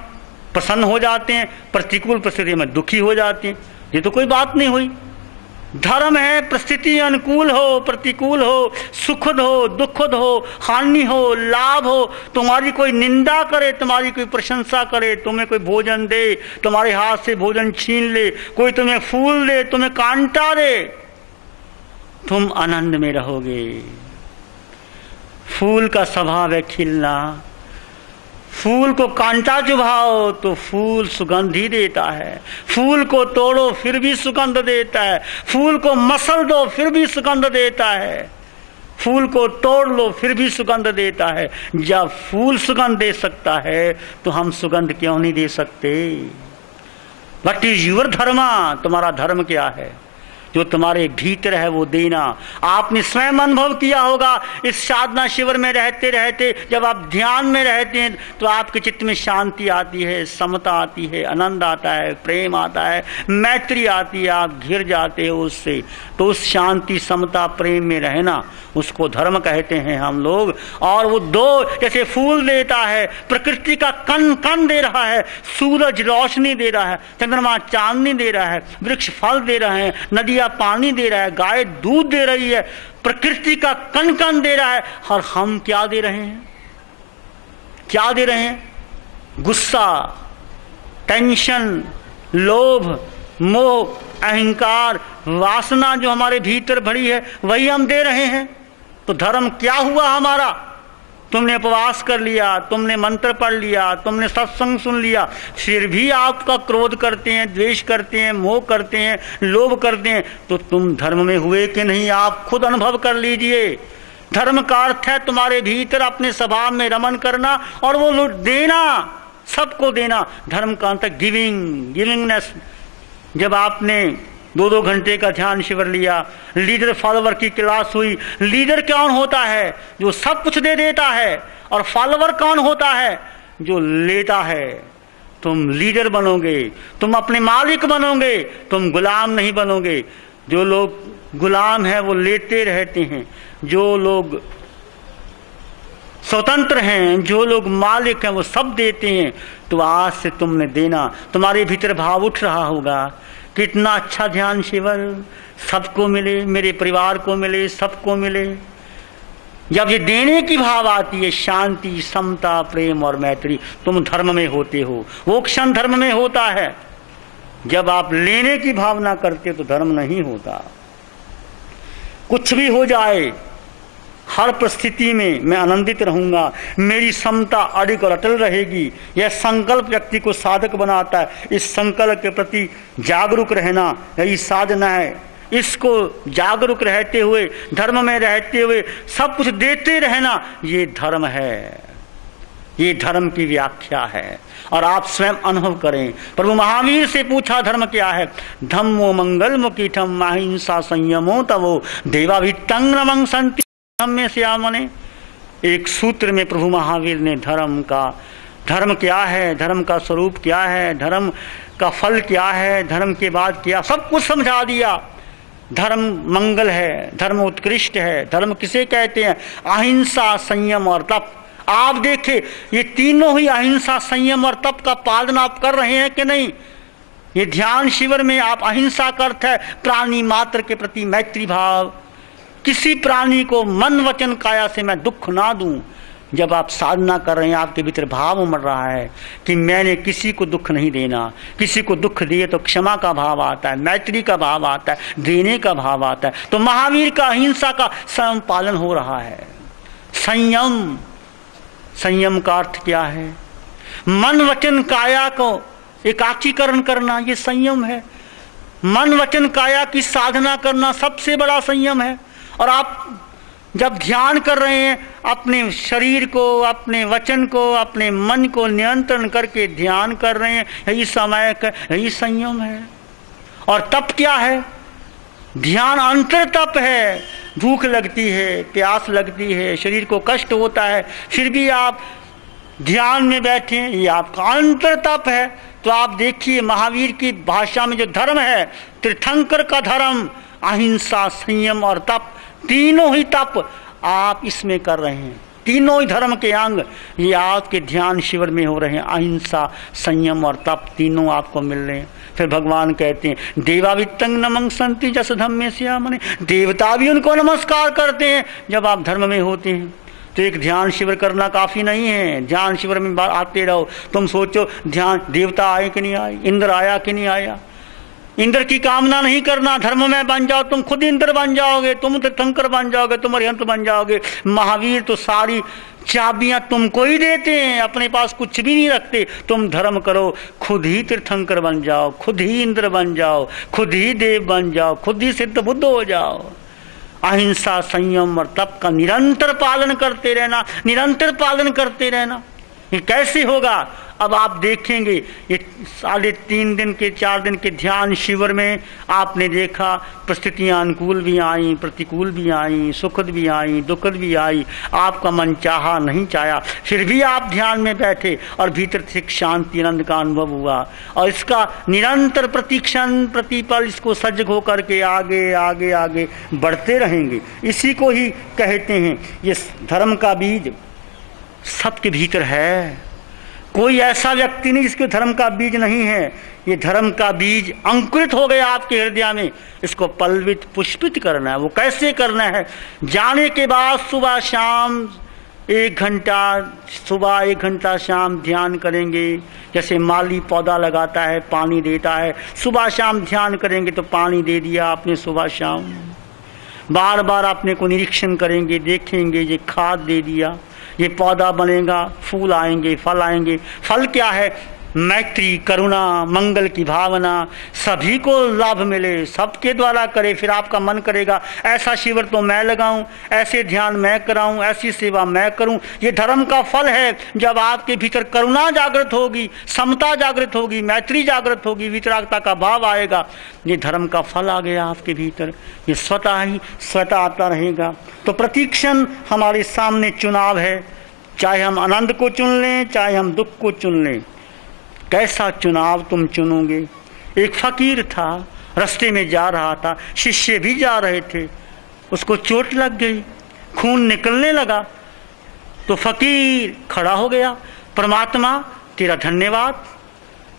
प्रसन्न हो जाते हैं, प्रतिकूल परिस्थितियों में दुखी हो जाते हैं। ये तो कोई बात नहीं हुई। धर्म है परिस्थिति अनुकूल हो प्रतिकूल हो, सुखद हो दुखद हो, हानि हो लाभ हो, तुम्हारी कोई निंदा करे, तुम्हारी कोई प्रशंसा करे, तुम्हें कोई भोजन दे, तुम्हारे हाथ से भोजन छीन ले, कोई तुम्हें फूल दे, तुम्हें कांटा दे, तुम आनंद में रहोगे। फूल का स्वभाव है खिलना। फूल को कांटा चुभाओ तो फूल सुगंध ही देता है, फूल को तोड़ो फिर भी सुगंध देता है, फूल को मसल दो फिर भी सुगंध देता है, फूल को तोड़ लो फिर भी सुगंध देता है। जब फूल सुगंध दे सकता है तो हम सुगंध क्यों नहीं दे सकते? व्हाट इज योर धर्म? तुम्हारा धर्म क्या है? जो तुम्हारे भीतर है वो देना। आपने स्वयं अनुभव किया होगा इस साधना शिविर में रहते रहते, जब आप ध्यान में रहते हैं तो आपके चित्त में शांति आती है, समता आती है, आनंद आता है, प्रेम आता है, मैत्री आती है, आप घिर जाते हो उससे। तो उस शांति समता प्रेम में रहना, उसको धर्म कहते हैं हम लोग। और वो दो, जैसे फूल देता है, प्रकृति का कण कण दे रहा है, सूरज रोशनी दे रहा है, चंद्रमा चांदनी दे रहा है, वृक्ष फल दे रहे हैं, नदियां पानी दे रहा है, गाय दूध दे रही है, प्रकृति का कण कण दे रहा है। और हम क्या दे रहे हैं? क्या दे रहे हैं? गुस्सा, टेंशन, लोभ, मोह, अहंकार, वासना जो हमारे भीतर भरी है वही हम दे रहे हैं। तो धर्म क्या हुआ हमारा? तुमने उपवास कर लिया, तुमने मंत्र पढ़ लिया, तुमने सत्संग सुन लिया, फिर भी आपका क्रोध करते हैं, द्वेष करते हैं, मोह करते हैं, लोभ करते हैं, तो तुम धर्म में हुए कि नहीं? आप खुद अनुभव कर लीजिए। धर्म का अर्थ है तुम्हारे भीतर अपने स्वभाव में रमन करना और वो देना। सबको देना। धर्म का अंत गिविंगनेस। जब आपने 2-2 घंटे का ध्यान शिविर लिया, लीडर फॉलोवर की क्लास हुई। लीडर कौन होता है? जो सब कुछ दे देता है। और फॉलोवर कौन होता है? जो लेता है। तुम लीडर बनोगे, तुम अपने मालिक बनोगे, तुम गुलाम नहीं बनोगे। जो लोग गुलाम हैं वो लेते रहते हैं, जो लोग स्वतंत्र हैं, जो लोग मालिक हैं वो सब देते हैं। तो आज से तुमने देना। तुम्हारे भीतर भाव उठ रहा होगा, कितना अच्छा ध्यान शिविर, सबको मिले, मेरे परिवार को मिले, सबको मिले। जब ये देने की भाव आती है, शांति, समता, प्रेम और मैत्री, तुम धर्म में होते हो। वो क्षण धर्म में होता है। जब आप लेने की भावना करते तो धर्म नहीं होता। कुछ भी हो जाए, हर परिस्थिति में मैं आनंदित रहूंगा, मेरी समता अडिग और अटल रहेगी। यह संकल्प व्यक्ति को साधक बनाता है। इस संकल्प के प्रति जागरूक रहना यही साधना है। इसको जागरूक रहते हुए, धर्म में रहते हुए सब कुछ देते रहना, ये धर्म है। ये धर्म की व्याख्या है। और आप स्वयं अनुभव करें। प्रभु महावीर से पूछा धर्म क्या है? धम्मो मंगल मुकीठम अहिंसा संयमो तवो देवाभितंग नमं संति में श्यामने। एक सूत्र में प्रभु महावीर ने धर्म क्या है, धर्म का स्वरूप क्या है, धर्म का फल क्या है, धर्म के बाद क्या, सब कुछ समझा दिया। धर्म मंगल है, धर्म उत्कृष्ट है। धर्म किसे कहते हैं? अहिंसा, संयम और तप। आप देखें, ये तीनों ही अहिंसा, संयम और तप का पालन आप कर रहे हैं कि नहीं? ये ध्यान शिविर में आप अहिंसा का अर्थ है प्राणी मात्र के प्रति मैत्री भाव। किसी प्राणी को मन वचन काया से मैं दुख ना दूं। जब आप साधना कर रहे हैं, आपके भीतर भाव उमड़ रहा है कि मैंने किसी को दुख नहीं देना। किसी को दुख दिए तो क्षमा का भाव आता है, मैत्री का भाव आता है, देने का भाव आता है। तो महावीर का अहिंसा का स्वयं पालन हो रहा है। संयम, संयम का अर्थ क्या है? मन वचन काया को एकाकीकरण करना, ये संयम है। मन वचन काया की साधना करना सबसे बड़ा संयम है। और आप जब ध्यान कर रहे हैं, अपने शरीर को, अपने वचन को, अपने मन को नियंत्रण करके ध्यान कर रहे हैं, यही समय का, यही संयम है। और तप क्या है? ध्यान अंतर तप है। भूख लगती है, प्यास लगती है, शरीर को कष्ट होता है, फिर भी आप ध्यान में बैठे, ये आपका अंतर तप है। तो आप देखिए महावीर की भाषा में जो धर्म है, तीर्थंकर का धर्म, अहिंसा, संयम और तप, तीनों ही तप आप इसमें कर रहे हैं। तीनों ही धर्म के अंग ये आपके ध्यान शिविर में हो रहे हैं। अहिंसा, संयम और तप तीनों आपको मिल रहे हैं। फिर भगवान कहते हैं देवावित्तंग नमं संति जस धम्मे श्यामने। देवता भी उनको नमस्कार करते हैं जब आप धर्म में होते हैं। तो एक ध्यान शिविर करना काफी नहीं है। ध्यान शिविर में आते रहो। तुम सोचो ध्यान देवता आए कि नहीं आए, इंद्र आया कि नहीं आया। इंद्र की कामना नहीं करना, धर्म में बन जाओ, तुम खुद इंद्र बन जाओगे, तुम तीर्थंकर बन जाओगे, तुम अरिहंत बन जाओगे। महावीर तो सारी चाबियां तुमको ही देते हैं, अपने पास कुछ भी नहीं रखते। तुम धर्म करो, खुद ही तीर्थंकर बन जाओ, खुद ही इंद्र बन जाओ, खुद ही देव बन जाओ, खुद ही सिद्ध बुद्ध हो जाओ। अहिंसा, संयम और तप का निरंतर पालन करते रहना, निरंतर पालन करते रहना। ये कैसे होगा? अब आप देखेंगे ये 3.5 दिन के 4 दिन के ध्यान शिविर में आपने देखा परिस्थितियां अनुकूल भी आई, प्रतिकूल भी आई, सुखद भी आई, दुखद भी आई। आपका मन चाहा नहीं चाहा, फिर भी आप ध्यान में बैठे और भीतर से शांति आनंद का अनुभव हुआ। और इसका निरंतर प्रतिक्षण प्रतिपल इसको सजग होकर के आगे आगे आगे बढ़ते रहेंगे। इसी को ही कहते हैं ये धर्म का बीज सबके भीतर है। कोई ऐसा व्यक्ति नहीं जिसके धर्म का बीज नहीं है। ये धर्म का बीज अंकुरित हो गया आपके हृदय में। इसको पल्वित पुष्पित करना है। वो कैसे करना है? जाने के बाद सुबह शाम 1 घंटा, सुबह 1 घंटा शाम ध्यान करेंगे। जैसे माली पौधा लगाता है, पानी देता है, सुबह शाम ध्यान करेंगे तो पानी दे दिया आपने सुबह शाम। बार बार अपने को निरीक्षण करेंगे, देखेंगे, ये खाद दे दिया, ये पौधा बनेगा, फूल आएंगे, फल आएंगे। फल क्या है? मैत्री, करुणा, मंगल की भावना, सभी को लाभ मिले, सबके द्वारा करे, फिर आपका मन करेगा ऐसा शिविर तो मैं लगाऊं, ऐसे ध्यान मैं कराऊं, ऐसी सेवा मैं करूं। ये धर्म का फल है। जब आपके भीतर करुणा जागृत होगी, समता जागृत होगी, मैत्री जागृत होगी, वितरागता का भाव आएगा, ये धर्म का फल आ गया आपके भीतर। ये स्वतः ही स्वतः आता रहेगा। तो प्रतिक्षण हमारे सामने चुनाव है, चाहे हम आनंद को चुन लें, चाहे हम दुख को चुन लें। कैसा चुनाव तुम चुनोगे? एक फकीर था, रास्ते में जा रहा था, शिष्य भी जा रहे थे, उसको चोट लग गई, खून निकलने लगा, तो फकीर खड़ा हो गया, परमात्मा तेरा धन्यवाद,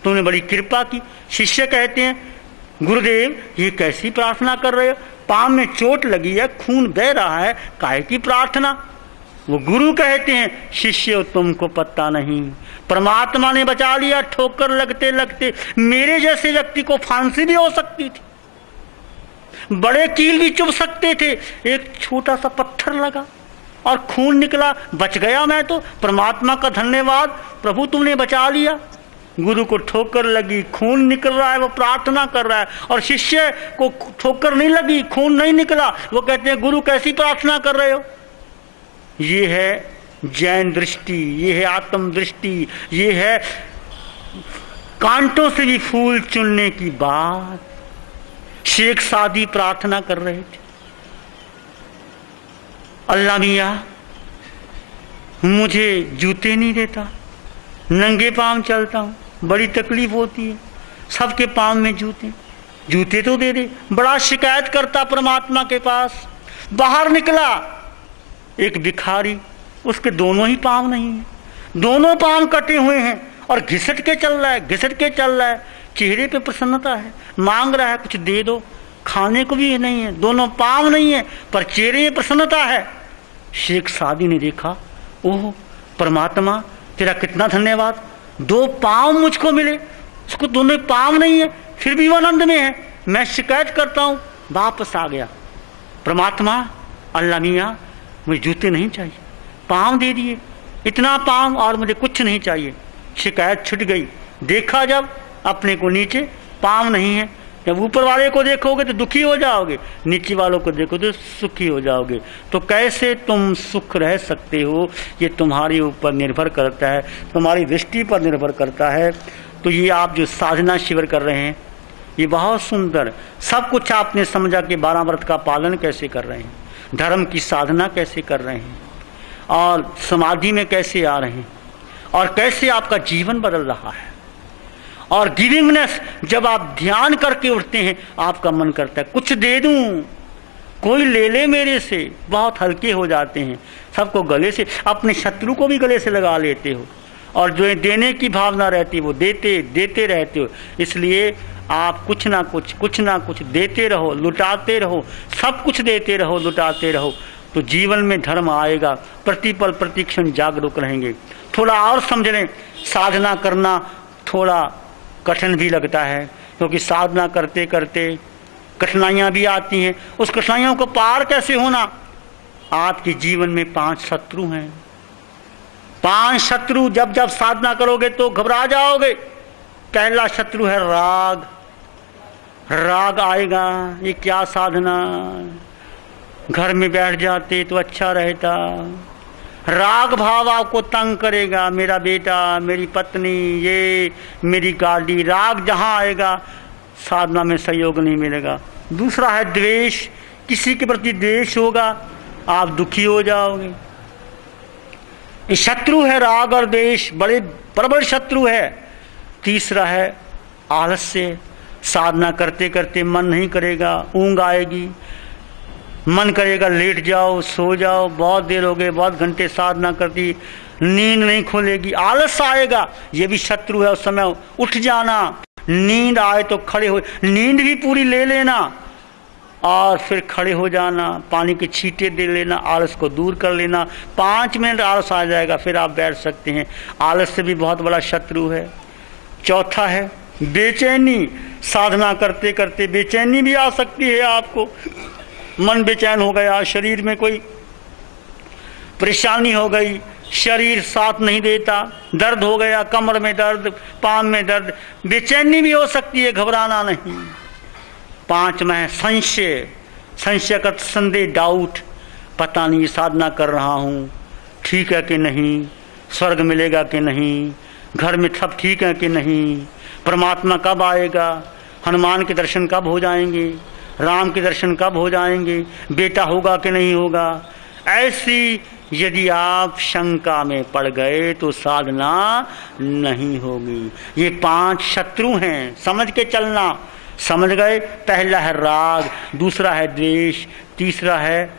तुमने बड़ी कृपा की। शिष्य कहते हैं, गुरुदेव ये कैसी प्रार्थना कर रहे हो? पाँव में चोट लगी है, खून बह रहा है, काहे की प्रार्थना? वो गुरु कहते हैं, शिष्य तुमको पता नहीं, परमात्मा ने बचा लिया। ठोकर लगते लगते मेरे जैसे व्यक्ति को फांसी भी हो सकती थी, बड़े कील भी चुभ सकते थे, एक छोटा सा पत्थर लगा और खून निकला, बच गया मैं तो। परमात्मा का धन्यवाद, प्रभु तुमने बचा लिया। गुरु को ठोकर लगी, खून निकल रहा है, वो प्रार्थना कर रहा है, और शिष्य को ठोकर नहीं लगी, खून नहीं निकला, वो कहते हैं गुरु कैसी प्रार्थना कर रहे हो? ये है जैन दृष्टि, ये है आत्म दृष्टि, ये है कांटों से भी फूल चुनने की बात। शेख सादी प्रार्थना कर रहे थे, अल्लाह मियां मुझे जूते नहीं देता, नंगे पांव चलता हूं, बड़ी तकलीफ होती है, सबके पांव में जूते, जूते तो दे दे। बड़ा शिकायत करता परमात्मा के पास। बाहर निकला एक भिखारी, उसके दोनों ही पांव नहीं है, दोनों पांव कटे हुए हैं और घिसट के चल रहा है, घिसट के चल रहा है। चेहरे पे प्रसन्नता है, मांग रहा है कुछ दे दो, खाने को भी नहीं है, दोनों पांव नहीं है पर चेहरे में प्रसन्नता है। शेख सादी ने देखा, ओह परमात्मा तेरा कितना धन्यवाद, दो पांव मुझको मिले, उसको दोनों पांव नहीं है फिर भी वो आनंद में है। मैं शिकायत करता हूं, वापस आ गया। परमात्मा अल्लाह मियां मुझे जूते नहीं चाहिए, पांव दे दिए, इतना पांव और मुझे कुछ नहीं चाहिए। शिकायत छूट गई। देखा जब अपने को नीचे पांव नहीं है, जब ऊपर वाले को देखोगे तो दुखी हो जाओगे, नीचे वालों को देखो तो सुखी हो जाओगे। तो कैसे तुम सुख रह सकते हो, ये तुम्हारे ऊपर निर्भर करता है, तुम्हारी दृष्टि पर निर्भर करता है। तो ये आप जो साधना शिविर कर रहे हैं, ये बहुत सुंदर, सब कुछ आपने समझा कि 12 व्रत का पालन कैसे कर रहे हैं, धर्म की साधना कैसे कर रहे हैं, और समाधि में कैसे आ रहे हैं, और कैसे आपका जीवन बदल रहा है। और गिविंगनेस, जब आप ध्यान करके उठते हैं आपका मन करता है कुछ दे दूं, कोई ले ले मेरे से, बहुत हल्के हो जाते हैं, सबको गले से, अपने शत्रु को भी गले से लगा लेते हो, और जो देने की भावना रहती है वो देते देते रहते हो। इसलिए आप कुछ ना कुछ देते रहो, लुटाते रहो, सब कुछ देते रहो, लुटाते रहो, तो जीवन में धर्म आएगा। प्रतिपल प्रतिक्षण जागरूक रहेंगे। थोड़ा और समझ लें, साधना करना थोड़ा कठिन भी लगता है, क्योंकि साधना करते करते कठिनाइयाँ भी आती हैं। उस कठिनाइयों को पार कैसे होना? आपके जीवन में 5 शत्रु हैं। 5 शत्रु जब जब साधना करोगे तो घबरा जाओगे। पहला शत्रु है राग। राग आएगा, ये क्या साधना, घर में बैठ जाते तो अच्छा रहता। राग भाव आपको तंग करेगा, मेरा बेटा, मेरी पत्नी, ये मेरी गाड़ी। राग जहाँ आएगा साधना में सहयोग नहीं मिलेगा। दूसरा है द्वेष, किसी के प्रति द्वेष होगा, आप दुखी हो जाओगे। ये शत्रु है राग और द्वेष, बड़े प्रबल शत्रु है। तीसरा है आलस्य, साधना करते करते मन नहीं करेगा, ऊंघ आएगी, मन करेगा लेट जाओ, सो जाओ, बहुत देर हो गए, बहुत घंटे साधना करती, नींद नहीं खुलेगी, आलस आएगा, ये भी शत्रु है। उस समय उठ जाना, नींद आए तो खड़े हो, नींद भी पूरी ले लेना और फिर खड़े हो जाना, पानी के छींटे दे लेना, आलस को दूर कर लेना। 5 मिनट आलस आ जाएगा, फिर आप बैठ सकते हैं। आलस से भी बहुत बड़ा शत्रु है। चौथा है बेचैनी, साधना करते करते बेचैनी भी आ सकती है आपको। मन बेचैन हो गया, शरीर में कोई परेशानी हो गई, शरीर साथ नहीं देता, दर्द हो गया, कमर में दर्द, पाँव में दर्द, बेचैनी भी हो सकती है, घबराना नहीं। 5 में है संशय, संशय का संदेह, डाउट, पता नहीं साधना कर रहा हूँ ठीक है कि नहीं, स्वर्ग मिलेगा कि नहीं, घर में सब ठीक है कि नहीं, परमात्मा कब आएगा, हनुमान के दर्शन कब हो जाएंगे, राम के दर्शन कब हो जाएंगे, बेटा होगा कि नहीं होगा। ऐसी यदि आप शंका में पड़ गए तो साधना नहीं होगी। ये 5 शत्रु हैं, समझ के चलना। समझ गए? पहला है राग, दूसरा है द्वेष, तीसरा है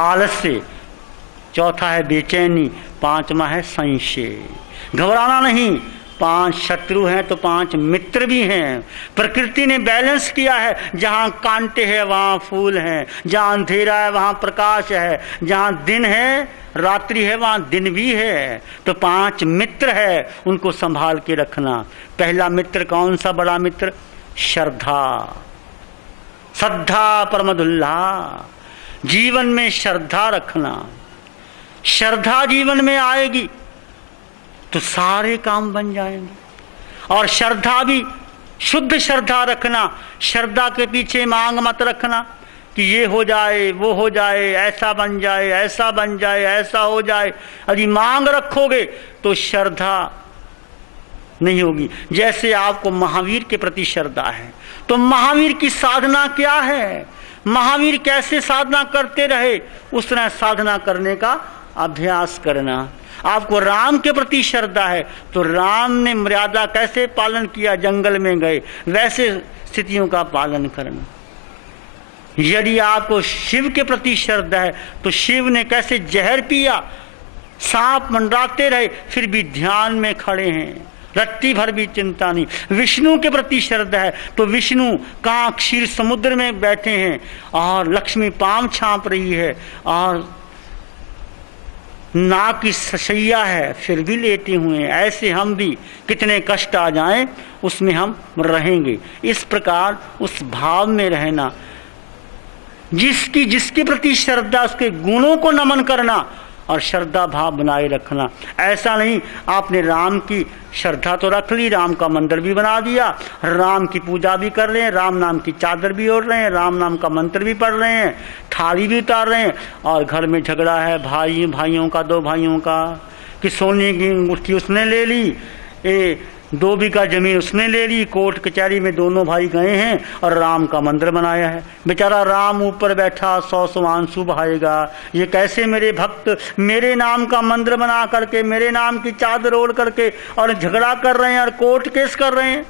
आलस्य, चौथा है बेचैनी, 5वां है संशय। घबराना नहीं। 5 शत्रु हैं तो 5 मित्र भी हैं। प्रकृति ने बैलेंस किया है, जहां कांटे हैं वहां फूल हैं, जहां अंधेरा है वहां प्रकाश है, जहां दिन है रात्रि है वहां दिन भी है। तो 5 मित्र है, उनको संभाल के रखना। पहला मित्र कौन सा बड़ा मित्र? श्रद्धा, श्रद्धा परमदुल्लाह। जीवन में श्रद्धा रखना। श्रद्धा जीवन में आएगी तो सारे काम बन जाएंगे। और श्रद्धा भी शुद्ध श्रद्धा रखना। श्रद्धा के पीछे मांग मत रखना कि ये हो जाए, वो हो जाए, ऐसा बन जाए, ऐसा बन जाए, ऐसा हो जाए। यदि मांग रखोगे तो श्रद्धा नहीं होगी। जैसे आपको महावीर के प्रति श्रद्धा है तो महावीर की साधना क्या है, महावीर कैसे साधना करते रहे, उस तरह साधना करने का अभ्यास करना। आपको राम के प्रति श्रद्धा है तो राम ने मर्यादा कैसे पालन किया, जंगल में गए, वैसे स्थितियों का पालन करना। यदि आपको शिव के प्रति श्रद्धा है तो शिव ने कैसे जहर पिया, सांप मंडराते रहे, फिर भी ध्यान में खड़े हैं, रत्ती भर भी चिंता नहीं। विष्णु के प्रति श्रद्धा है तो विष्णु कहाँ क्षीर समुद्र में बैठे हैं और लक्ष्मी पांव छाप रही है और नाक की सशैया है फिर भी लेटे हुए हैं। ऐसे हम भी कितने कष्ट आ जाएं उसमें हम रहेंगे। इस प्रकार उस भाव में रहना, जिसके प्रति श्रद्धा उसके गुणों को नमन करना और श्रद्धा भाव बनाए रखना। ऐसा नहीं आपने राम की श्रद्धा तो रख ली, राम का मंदिर भी बना दिया, राम की पूजा भी कर रहे हैं, राम नाम की चादर भी ओढ़ रहे हैं, राम नाम का मंत्र भी पढ़ रहे हैं, थाली भी उतार रहे हैं, और घर में झगड़ा है भाइयों का, 2 भाइयों का, कि सोने की अंगूठी उसने ले ली, 2 बीघा जमीन उसने ले ली, कोर्ट कचहरी में दोनों भाई गए हैं और राम का मंदिर बनाया है। बेचारा राम ऊपर बैठा 100 आंसू बहाएगा, ये कैसे मेरे भक्त मेरे नाम का मंदिर बना करके, मेरे नाम की चादर ओढ़ करके और झगड़ा कर रहे हैं और कोर्ट केस कर रहे हैं।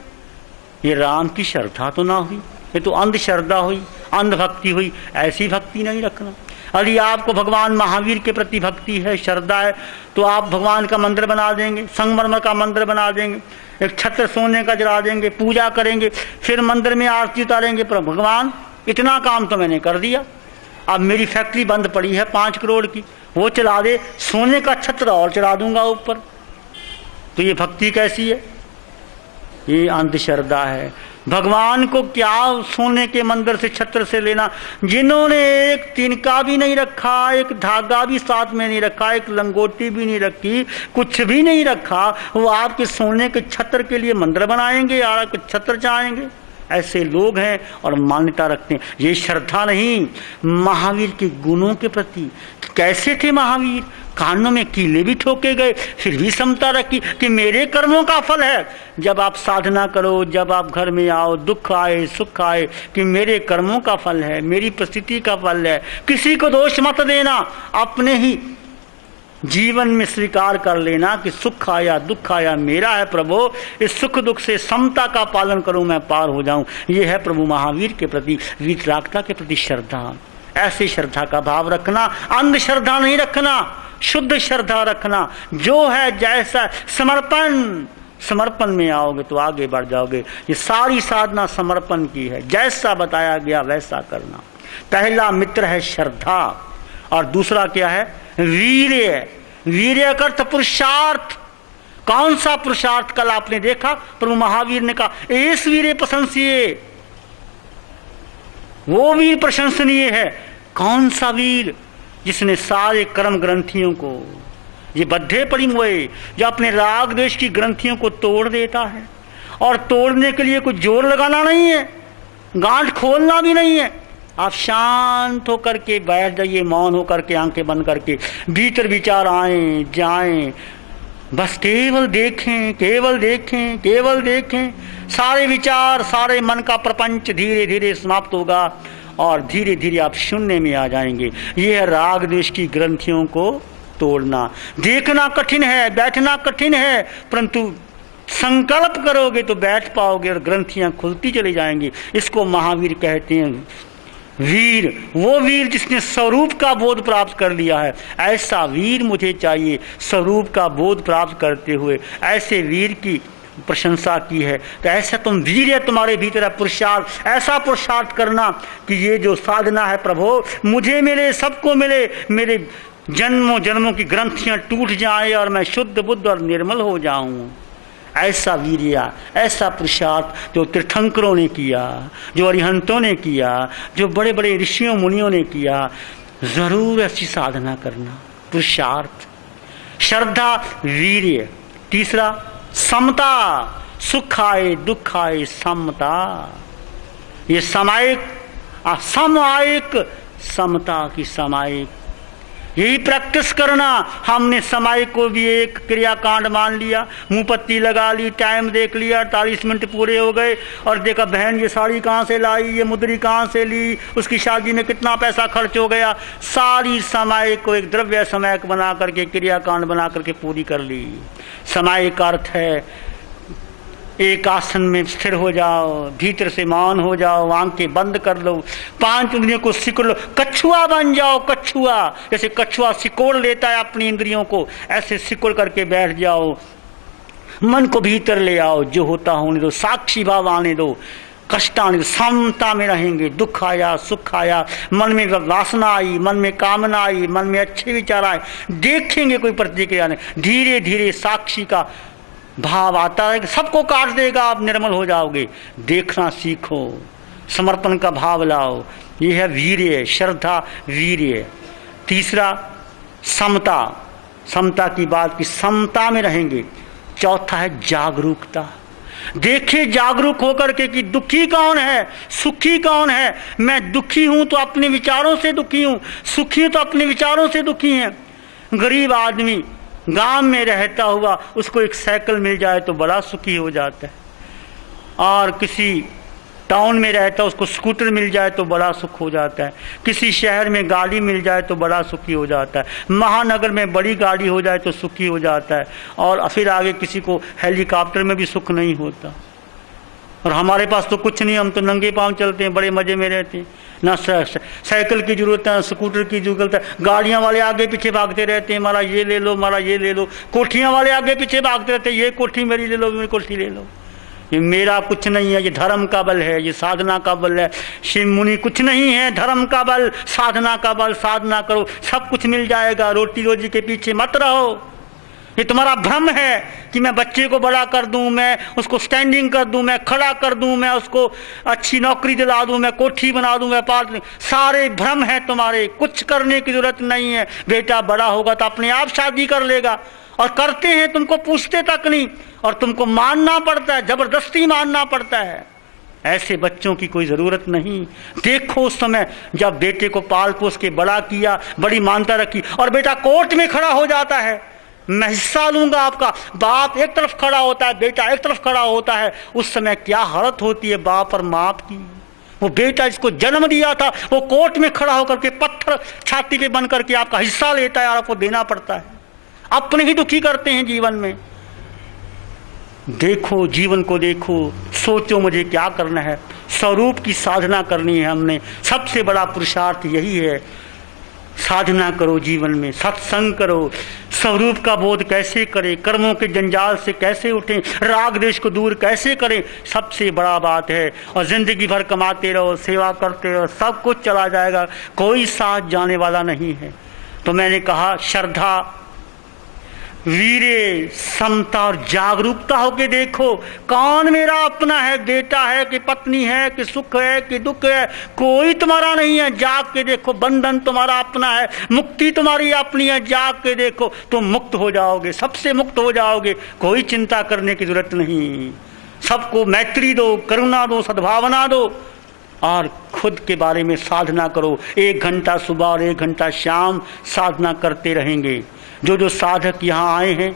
ये राम की श्रद्धा तो ना हुई, ये तो अंधश्रद्धा हुई, अंधभक्ति हुई। ऐसी भक्ति नहीं रखना। यदि आपको भगवान महावीर के प्रति भक्ति है, श्रद्धा है, तो आप भगवान का मंदिर बना देंगे, संगमरमर का मंदिर बना देंगे, एक छत्र सोने का जला देंगे, पूजा करेंगे, फिर मंदिर में आरती उतारेंगे। पर भगवान इतना काम तो मैंने कर दिया, अब मेरी फैक्ट्री बंद पड़ी है 5 करोड़ की, वो चला दे, सोने का छत्र और चढ़ा दूंगा ऊपर। तो ये भक्ति कैसी है? ये अंधश्रद्धा है। भगवान को क्या सोने के मंदिर से, छत्र से लेना? जिन्होंने एक तिनका भी नहीं रखा, एक धागा भी साथ में नहीं रखा, एक लंगोटी भी नहीं रखी, कुछ भी नहीं रखा, वो आपके सोने के छत्र के लिए मंदिर बनाएंगे या आपके छत्र चाहेंगे? ऐसे लोग हैं और मान्यता रखते हैं। ये श्रद्धा नहीं। महावीर के गुणों के प्रति कैसे थे महावीर? कानों में कीले भी ठोके गए, फिर भी समता रखी कि मेरे कर्मों का फल है। जब आप साधना करो, जब आप घर में आओ, दुख आए सुख आए, कि मेरे कर्मों का फल है, मेरी परिस्थिति का फल है। किसी को दोष मत देना, अपने ही जीवन में स्वीकार कर लेना कि सुख आया दुख आया मेरा है प्रभु, इस सुख दुख से समता का पालन करूं, मैं पार हो जाऊं। ये है प्रभु महावीर के प्रति, वीतरागता के प्रति श्रद्धा। ऐसी श्रद्धा का भाव रखना, अंधश्रद्धा नहीं रखना, शुद्ध श्रद्धा रखना। जो है जैसा समर्पण में आओगे तो आगे बढ़ जाओगे। ये सारी साधना समर्पण की है, जैसा बताया गया वैसा करना। पहला मित्र है श्रद्धा और दूसरा क्या है? वीर्य। वीर्य का अर्थ पुरुषार्थ। कौन सा पुरुषार्थ? कल आपने देखा प्रभु महावीर ने कहा, एस वीर्य प्रशंसिए, वो वीर प्रशंसनीय है। कौन सा वीर? जिसने सारे कर्म ग्रंथियों को, ये बद्धे पड़ी हुए, जो अपने राग द्वेष की ग्रंथियों को तोड़ देता है। और तोड़ने के लिए कुछ जोर लगाना नहीं है, गांठ खोलना भी नहीं है। आप शांत होकर के बैठ जाइए, मौन होकर के, आंखें बंद करके। भीतर विचार आए जाएं, बस केवल देखें, केवल देखें, केवल देखें। सारे विचार, सारे मन का प्रपंच धीरे धीरे समाप्त होगा और धीरे धीरे आप शून्य में आ जाएंगे। यह है राग द्वेष की ग्रंथियों को तोड़ना। देखना कठिन है, बैठना कठिन है, परंतु संकल्प करोगे तो बैठ पाओगे और ग्रंथियां खुलती चली जाएंगी। इसको महावीर कहते हैं। वीर, वो वीर जिसने स्वरूप का बोध प्राप्त कर लिया है, ऐसा वीर मुझे चाहिए। स्वरूप का बोध प्राप्त करते हुए ऐसे वीर की प्रशंसा की है। तो ऐसा तुम वीर है, तुम्हारे भीतर पुरुषार्थ, ऐसा पुरुषार्थ करना कि ये जो साधना है प्रभु मुझे मिले, सबको मिले, मेरे जन्मों जन्मों की ग्रंथियां टूट जाए और मैं शुद्ध बुद्ध और निर्मल हो जाऊं। ऐसा वीर्य, ऐसा पुरुषार्थ जो तीर्थंकरों ने किया, जो अरिहंतों ने किया, जो बड़े बड़े ऋषियों मुनियों ने किया। जरूर ऐसी साधना करना। पुरुषार्थ, श्रद्धा, वीर्य। तीसरा समता, सुख आए दुख आए समता। ये सामायिक, सामायिक समता की सामायिक, यही प्रैक्टिस करना। हमने समय को भी एक क्रियाकांड मान लिया, मुंह पत्ती लगा ली, टाइम देख लिया, 48 मिनट पूरे हो गए और देखा बहन ये साड़ी कहाँ से लाई, ये मुद्री कहाँ से ली, उसकी शादी में कितना पैसा खर्च हो गया। सारी समय को एक द्रव्य समय बना करके, क्रियाकांड बना करके पूरी कर ली। समय का अर्थ है एक आसन में स्थिर हो जाओ, भीतर से मौन हो जाओ, आंखें बंद कर लो, 5 उंगलियों को सिकोड़ लो, कछुआ बन जाओ। कछुआ, जैसे कछुआ सिकोड़ लेता है अपनी इंद्रियों को, ऐसे सिकोड़ करके बैठ जाओ। मन को भीतर ले आओ, जो होता होने दो, साक्षी भाव आने दो, कष्ट आने दो। समता में रहेंगे। दुख आया, सुख आया, मन में वासना आई, मन में कामना आई, मन में अच्छे विचार आए, देखेंगे कोई प्रतिक्रिया नहीं। धीरे धीरे साक्षी का भाव आता है कि सबको काट देगा, आप निर्मल हो जाओगे। देखना सीखो, समर्पण का भाव लाओ। यह है वीर्य, श्रद्धा, वीर्य। तीसरा समता, समता की बात की, समता में रहेंगे। चौथा है जागरूकता। देखिए जागरूक होकर के कि दुखी कौन है, सुखी कौन है। मैं दुखी हूं तो अपने विचारों से दुखी हूं, सुखी हूं तो अपने विचारों से दुखी है। गरीब आदमी गांव में रहता हुआ, उसको एक साइकिल मिल जाए तो बड़ा सुखी हो जाता है, और किसी टाउन में रहता उसको स्कूटर मिल जाए तो बड़ा सुख हो जाता है, किसी शहर में गाड़ी मिल जाए तो बड़ा सुखी हो जाता है, महानगर में बड़ी गाड़ी हो जाए तो सुखी हो जाता है, और फिर आगे किसी को हेलीकॉप्टर में भी सुख नहीं होता। और हमारे पास तो कुछ नहीं, हम तो नंगे पांव चलते हैं, बड़े मजे में रहते हैं। ना साइकिल की जरूरत है, स्कूटर की जरूरत है। गाड़ियां वाले आगे पीछे भागते रहते हैं, मारा ये ले लो, मारा ये ले लो। कोठियां वाले आगे पीछे भागते रहते हैं, ये कोठी मेरी ले लो, मेरी कोठी ले लो। ये मेरा कुछ नहीं है, ये धर्म का बल है, ये साधना का बल है। शिव मुनि कुछ नहीं है, धर्म का बल, साधना का बल। साधना करो, सब कुछ मिल जाएगा। रोटी रोजी के पीछे मत रहो। ये तुम्हारा भ्रम है कि मैं बच्चे को बड़ा कर दूं, मैं उसको स्टैंडिंग कर दूं, मैं खड़ा कर दूं, मैं उसको अच्छी नौकरी दिला दूं, मैं कोठी बना दूं, मैं पाल। सारे भ्रम है तुम्हारे, कुछ करने की जरूरत नहीं है। बेटा बड़ा होगा तो अपने आप शादी कर लेगा, और करते हैं, तुमको पूछते तक नहीं, और तुमको मानना पड़ता है, जबरदस्ती मानना पड़ता है। ऐसे बच्चों की कोई जरूरत नहीं। देखो उस समय जब बेटे को पाल पोस के बड़ा किया, बड़ी मानता रखी, और बेटा कोर्ट में खड़ा हो जाता है, मैं हिस्सा लूंगा आपका। बाप एक तरफ खड़ा होता है, बेटा एक तरफ खड़ा होता है। उस समय क्या हालत होती है बाप और माँ की। वो बेटा जिसको जन्म दिया था, वो कोर्ट में खड़ा होकर के पत्थर छाती पे बन करके आपका हिस्सा लेता है और आपको देना पड़ता है। अपने ही दुखी करते हैं जीवन में। देखो, जीवन को देखो, सोचो मुझे क्या करना है। स्वरूप की साधना करनी है हमने। सबसे बड़ा पुरुषार्थ यही है। साधना करो, जीवन में सत्संग करो, स्वरूप का बोध कैसे करें, कर्मों के जंजाल से कैसे उठें, राग देश को दूर कैसे करें, सबसे बड़ा बात है। और जिंदगी भर कमाते रहो, सेवा करते रहो, सब कुछ चला जाएगा, कोई साथ जाने वाला नहीं है। तो मैंने कहा श्रद्धा, वीरे, समता और जागरूकता होके देखो, कौन मेरा अपना है, बेटा है कि पत्नी है कि सुख है कि दुख है, कोई तुम्हारा नहीं है। जाग के देखो, बंधन तुम्हारा अपना है, मुक्ति तुम्हारी अपनी है। जाग के देखो, तुम मुक्त हो जाओगे, सबसे मुक्त हो जाओगे। कोई चिंता करने की जरूरत नहीं। सबको मैत्री दो, करुणा दो, सद्भावना दो और खुद के बारे में साधना करो। 1 घंटा सुबह और 1 घंटा शाम साधना करते रहेंगे। जो साधक यहाँ आए हैं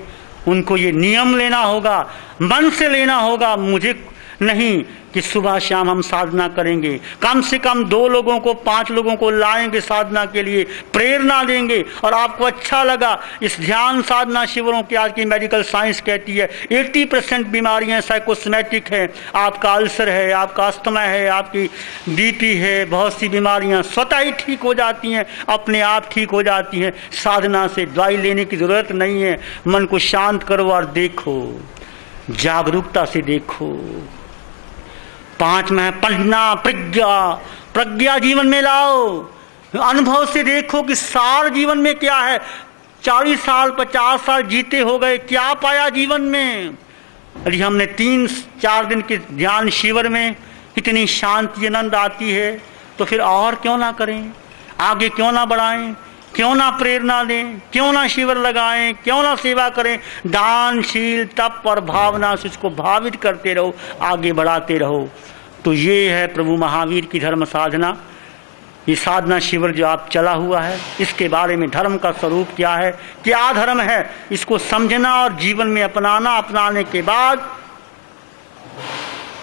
उनको ये नियम लेना होगा, मन से लेना होगा, मुझे नहीं कि सुबह शाम हम साधना करेंगे। कम से कम 2 लोगों को, 5 लोगों को लाएंगे साधना के लिए, प्रेरणा देंगे। और आपको अच्छा लगा, इस ध्यान साधना शिविरों की आज की मेडिकल साइंस कहती है 80% बीमारियां साइकोसोमैटिक हैं। आपका अल्सर है, आपका अस्थमा है, आपकी बीपी है, बहुत सी बीमारियां स्वतः ही ठीक हो जाती हैं, अपने आप ठीक हो जाती हैं। साधना से दवाई लेने की जरूरत नहीं है। मन को शांत करो और देखो, जागरूकता से देखो। 5 में पढ़ना, प्रज्ञा जीवन में लाओ। अनुभव से देखो कि सार जीवन में क्या है। 40 साल 50 साल जीते हो गए, क्या पाया जीवन में। यदि हमने 3-4 दिन के ध्यान शिविर में इतनी शांति आनंद आती है तो फिर और क्यों ना करें, आगे क्यों ना बढ़ाएं, क्यों ना प्रेरणा दें, क्यों ना शिविर लगाएं, क्यों ना सेवा करें। दानशील तप और भावना से इसको भावित करते रहो, आगे बढ़ाते रहो। तो ये है प्रभु महावीर की धर्म साधना। ये साधना शिविर जो आप चला हुआ है, इसके बारे में धर्म का स्वरूप क्या है, क्या धर्म है, इसको समझना और जीवन में अपनाना। अपनाने के बाद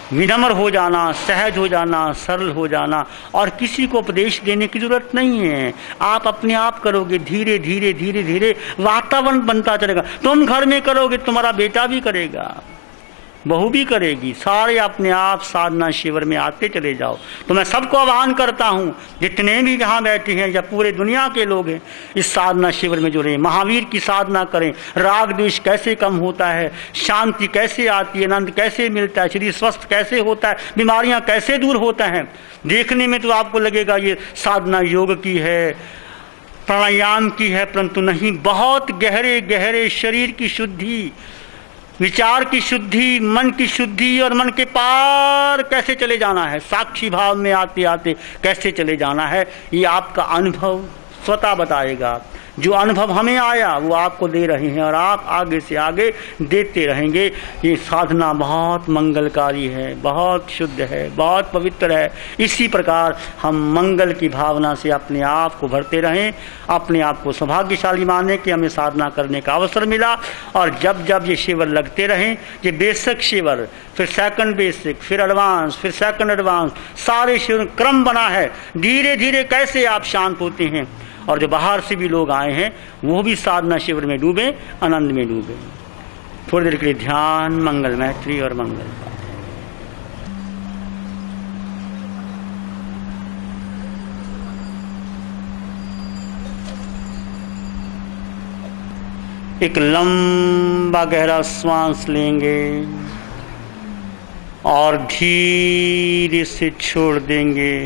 विनम्र हो जाना, सहज हो जाना, सरल हो जाना और किसी को उपदेश देने की जरूरत नहीं है। आप अपने आप करोगे, धीरे धीरे धीरे धीरे वातावरण बनता चलेगा। तुम घर में करोगे, तुम्हारा बेटा भी करेगा, बहू भी करेगी, सारे अपने आप साधना शिविर में आते चले जाओ। तो मैं सबको आह्वान करता हूँ, जितने भी यहाँ बैठे हैं या पूरे दुनिया के लोग हैं, इस साधना शिविर में जुड़े, महावीर की साधना करें। राग द्वेष कैसे कम होता है, शांति कैसे आती है, आनंद कैसे मिलता है, शरीर स्वस्थ कैसे होता है, बीमारियाँ कैसे दूर होता है। देखने में तो आपको लगेगा ये साधना योग की है, प्राणायाम की है, परंतु नहीं, बहुत गहरे गहरे शरीर की शुद्धि, विचार की शुद्धि, मन की शुद्धि और मन के पार कैसे चले जाना है, साक्षी भाव में आते आते कैसे चले जाना है, ये आपका अनुभव स्वतः बताएगा। जो अनुभव हमें आया वो आपको दे रहे हैं और आप आगे से आगे देते रहेंगे। ये साधना बहुत मंगलकारी है, बहुत शुद्ध है, बहुत पवित्र है। इसी प्रकार हम मंगल की भावना से अपने आप को भरते रहें, अपने आप को सौभाग्यशाली माने कि हमें साधना करने का अवसर मिला। और जब जब ये शिविर लगते रहें, ये बेसिक शिविर, फिर सेकंड बेसिक, फिर एडवांस, फिर सेकंड एडवांस, सारे शिविर क्रम बना है। धीरे धीरे कैसे आप शांत होते हैं और जो बाहर से भी लोग आए हैं वो भी साधना शिविर में डूबे, आनंद में डूबे। थोड़ी देर के लिए ध्यान, मंगल मैत्री और मंगल। एक लंबा गहरा श्वास लेंगे और धीरे से छोड़ देंगे,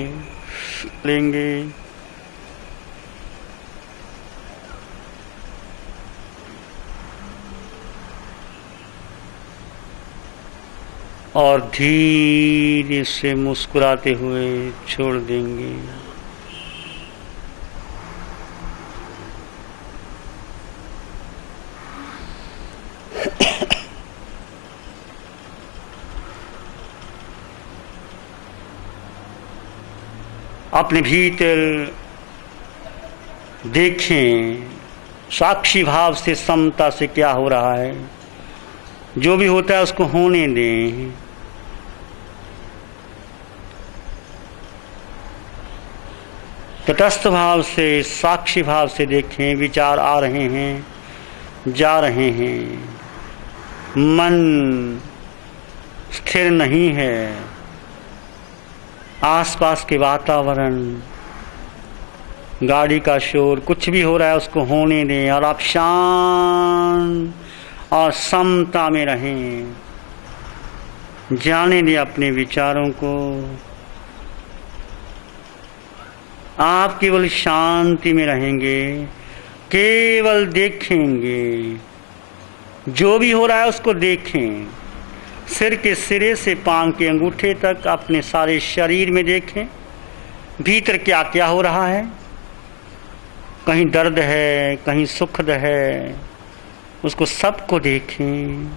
लेंगे और धीरे से मुस्कुराते हुए छोड़ देंगे। अपने भीतर देखें, साक्षी भाव से, समता से क्या हो रहा है। जो भी होता है उसको होने दें। तटस्थ भाव से, साक्षी भाव से देखें। विचार आ रहे हैं, जा रहे हैं, मन स्थिर नहीं है, आसपास के वातावरण, गाड़ी का शोर, कुछ भी हो रहा है उसको होने दें और आप शांत और समता में रहें। जाने दें अपने विचारों को। आप केवल शांति में रहेंगे, केवल देखेंगे, जो भी हो रहा है उसको देखें, सिर के सिरे से पांव के अंगूठे तक अपने सारे शरीर में देखें भीतर क्या क्या हो रहा है। कहीं दर्द है, कहीं सुखद है, उसको सबको देखें।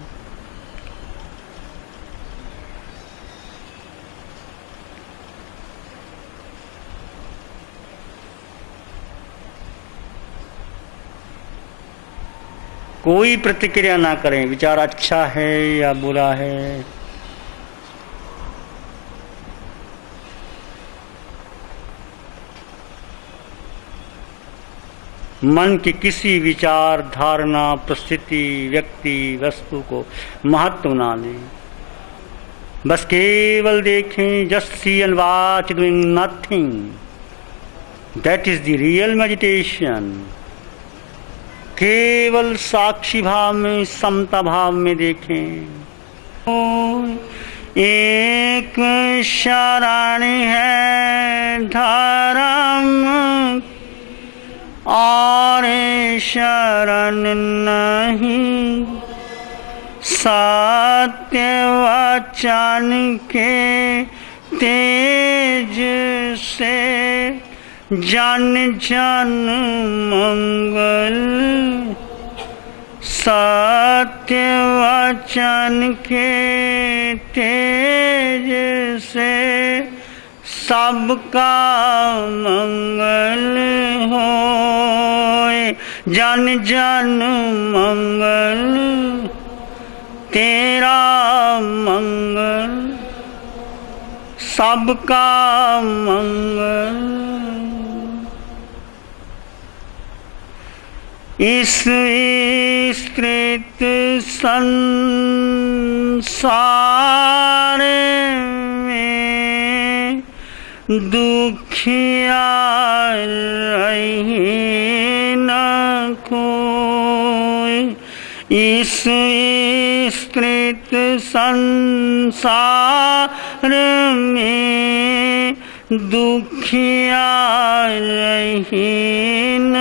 कोई प्रतिक्रिया ना करें, विचार अच्छा है या बुरा है। मन की किसी विचार, धारणा, परिस्थिति, व्यक्ति, वस्तु को महत्व ना दें, बस केवल देखें। Just see and watch doing nothing, that is the real meditation. केवल साक्षी भाव में, समता भाव में देखें। एक शरण है धर्म और शरण नहीं, सत्य वचन के तेज से जन जन मंगल। सत्य वचन के तेज से सबका मंगल होए। जन जन मंगल, तेरा मंगल, सबका मंगल। इस विस्तृत संसार में दुखिया रहे न कोई। इस विस्तृत संसार में दुखिया रहे न